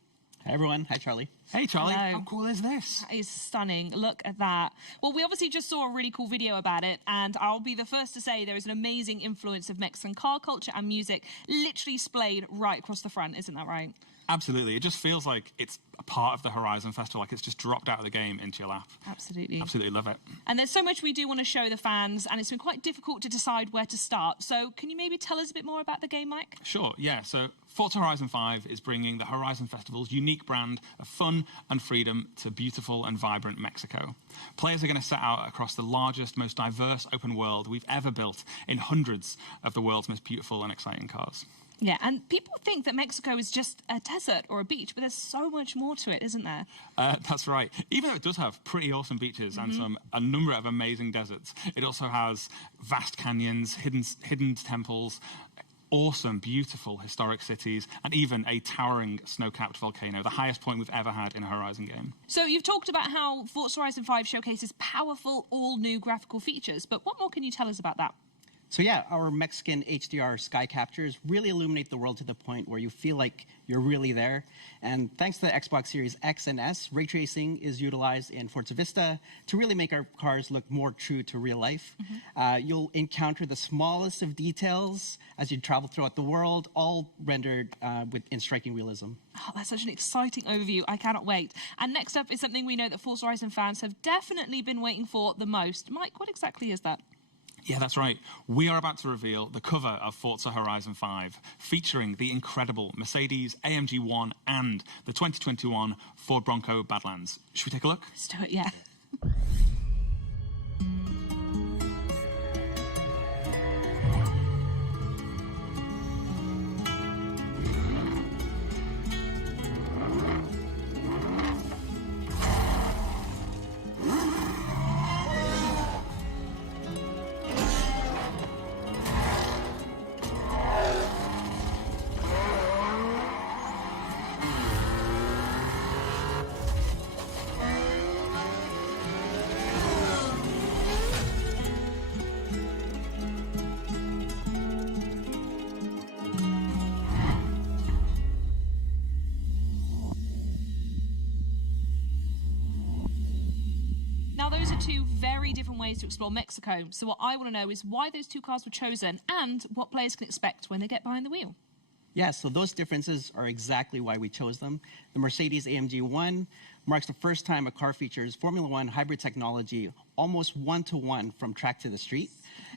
Hi, everyone. Hi, Charlie. Hey, Charlie. Hello. How cool is this? That is stunning. Look at that. Well, we obviously just saw a really cool video about it, and I'll be the first to say there is an amazing influence of Mexican car culture and music literally splayed right across the front. Isn't that right? Absolutely. It just feels like it's a part of the Horizon Festival, like it's just dropped out of the game into your lap. Absolutely. Absolutely love it. And there's so much we do want to show the fans, and it's been quite difficult to decide where to start. So can you maybe tell us a bit more about the game, Mike? Sure, yeah. So Forza Horizon 5 is bringing the Horizon Festival's unique brand of fun and freedom to beautiful and vibrant Mexico. Players are going to set out across the largest, most diverse open world we've ever built in hundreds of the world's most beautiful and exciting cars. Yeah, and people think that Mexico is just a desert or a beach, but there's so much more to it, isn't there? That's right. Even though it does have pretty awesome beaches and a number of amazing deserts, it also has vast canyons, hidden temples, awesome, beautiful historic cities, and even a towering snow-capped volcano, the highest point we've ever had in a Horizon game. So you've talked about how Forza Horizon 5 showcases powerful, all-new graphical features, but what more can you tell us about that? So yeah, our Mexican HDR sky captures really illuminate the world to the point where you feel like you're really there. And thanks to the Xbox Series X and S, ray tracing is utilized in Forza Vista to really make our cars look more true to real life. You'll encounter the smallest of details as you travel throughout the world, all rendered in striking realism. Oh, that's such an exciting overview. I cannot wait. And next up is something we know that Forza Horizon fans have definitely been waiting for the most. Mike, what exactly is that? Yeah, that's right. We are about to reveal the cover of Forza Horizon 5, featuring the incredible Mercedes AMG 1 and the 2021 Ford Bronco Badlands. Should we take a look? Let's do it, yeah. Now, those are two very different ways to explore Mexico. So what I want to know is why those two cars were chosen and what players can expect when they get behind the wheel. Yeah, so those differences are exactly why we chose them. The Mercedes AMG 1 marks the first time a car features Formula One hybrid technology almost one-to-one from track to the street.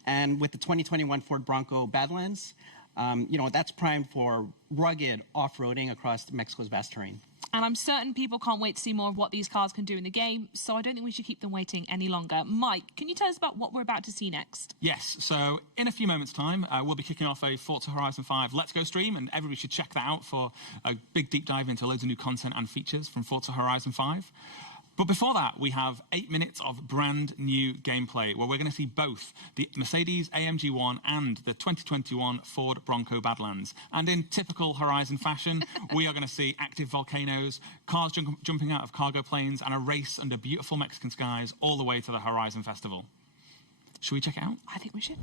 And with the 2021 Ford Bronco Badlands, that's primed for rugged off-roading across Mexico's vast terrain. And I'm certain people can't wait to see more of what these cars can do in the game, so I don't think we should keep them waiting any longer. Mike, can you tell us about what we're about to see next? Yes, so in a few moments' time, we'll be kicking off a Forza Horizon 5 Let's Go stream, and everybody should check that out for a big deep dive into loads of new content and features from Forza Horizon 5. But before that, we have 8 minutes of brand new gameplay where we're going to see both the Mercedes AMG 1 and the 2021 Ford Bronco Badlands. And in typical Horizon fashion, we are going to see active volcanoes, cars jumping out of cargo planes, and a race under beautiful Mexican skies all the way to the Horizon Festival. Should we check it out? I think we should.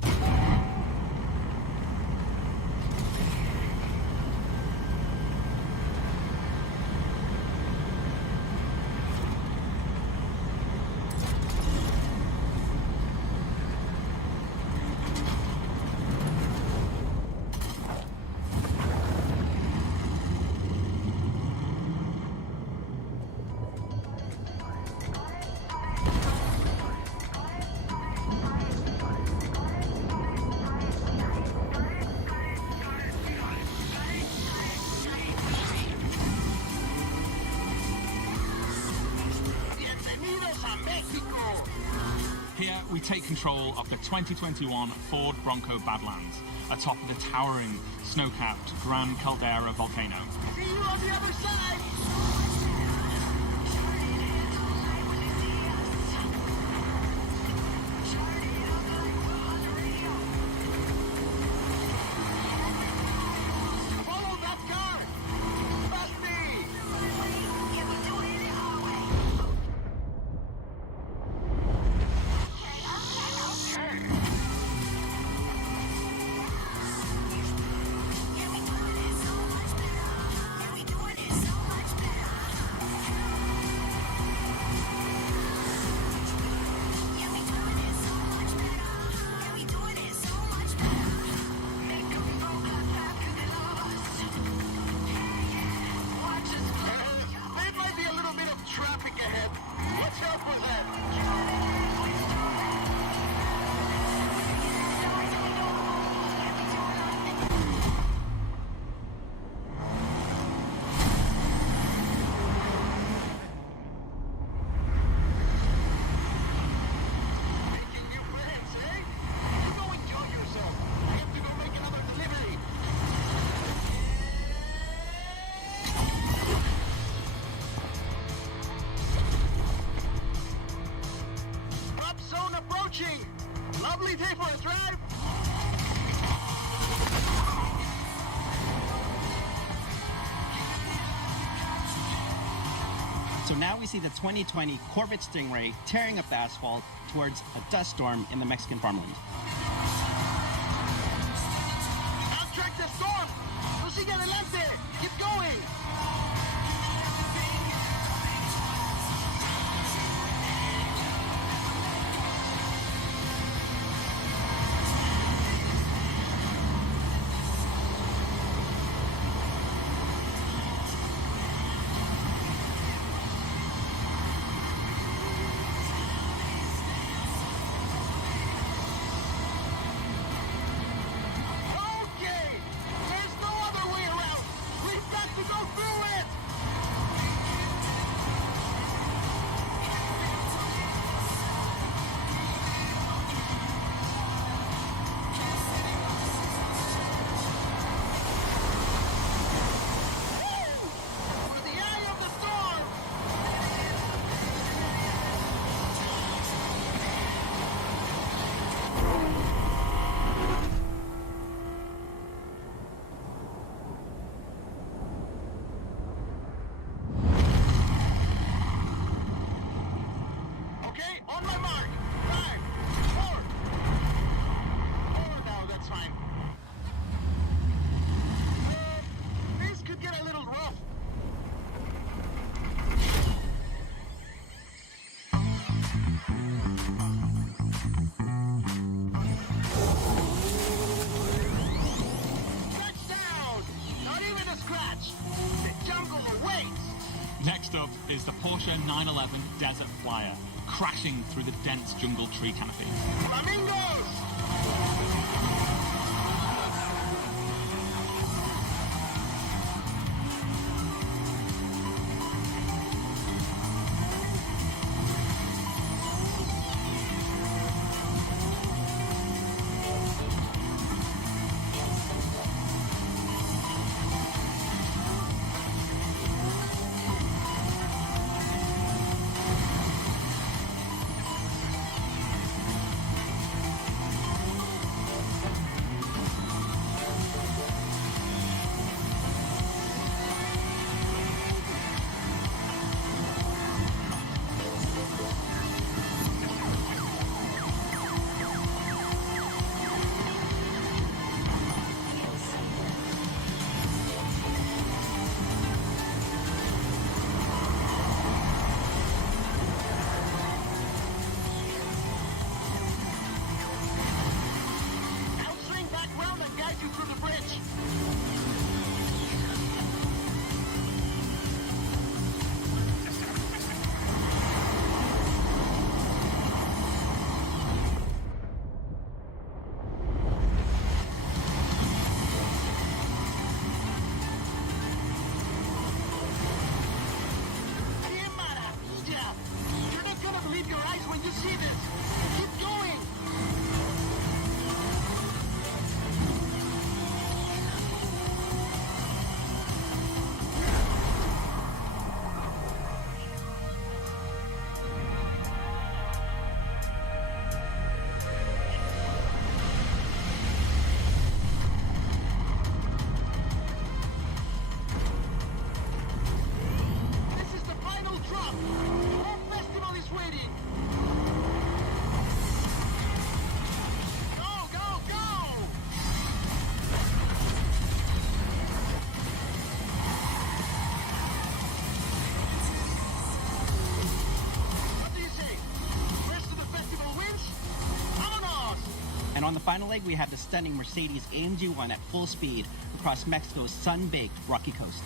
Here, we take control of the 2021 Ford Bronco Badlands, atop the towering, snow-capped Gran Caldera volcano. See you on the other side! Lovely day for a drive. So now we see the 2020 Corvette Stingray tearing up the asphalt towards a dust storm in the Mexican farmland. Outtrack the storm. Sigue adelante. Keep going. On my mark. 5, 4. Oh, no, that's fine. This could get a little rough. Touchdown! Not even a scratch. The jungle awaits. Next up is the Porsche 911 Desert Flyer, crashing through the dense jungle tree canopy. Flamingos! You're not gonna believe your eyes when you see this. Keep And on the final leg, we had the stunning Mercedes AMG 1 at full speed across Mexico's sun-baked rocky coast.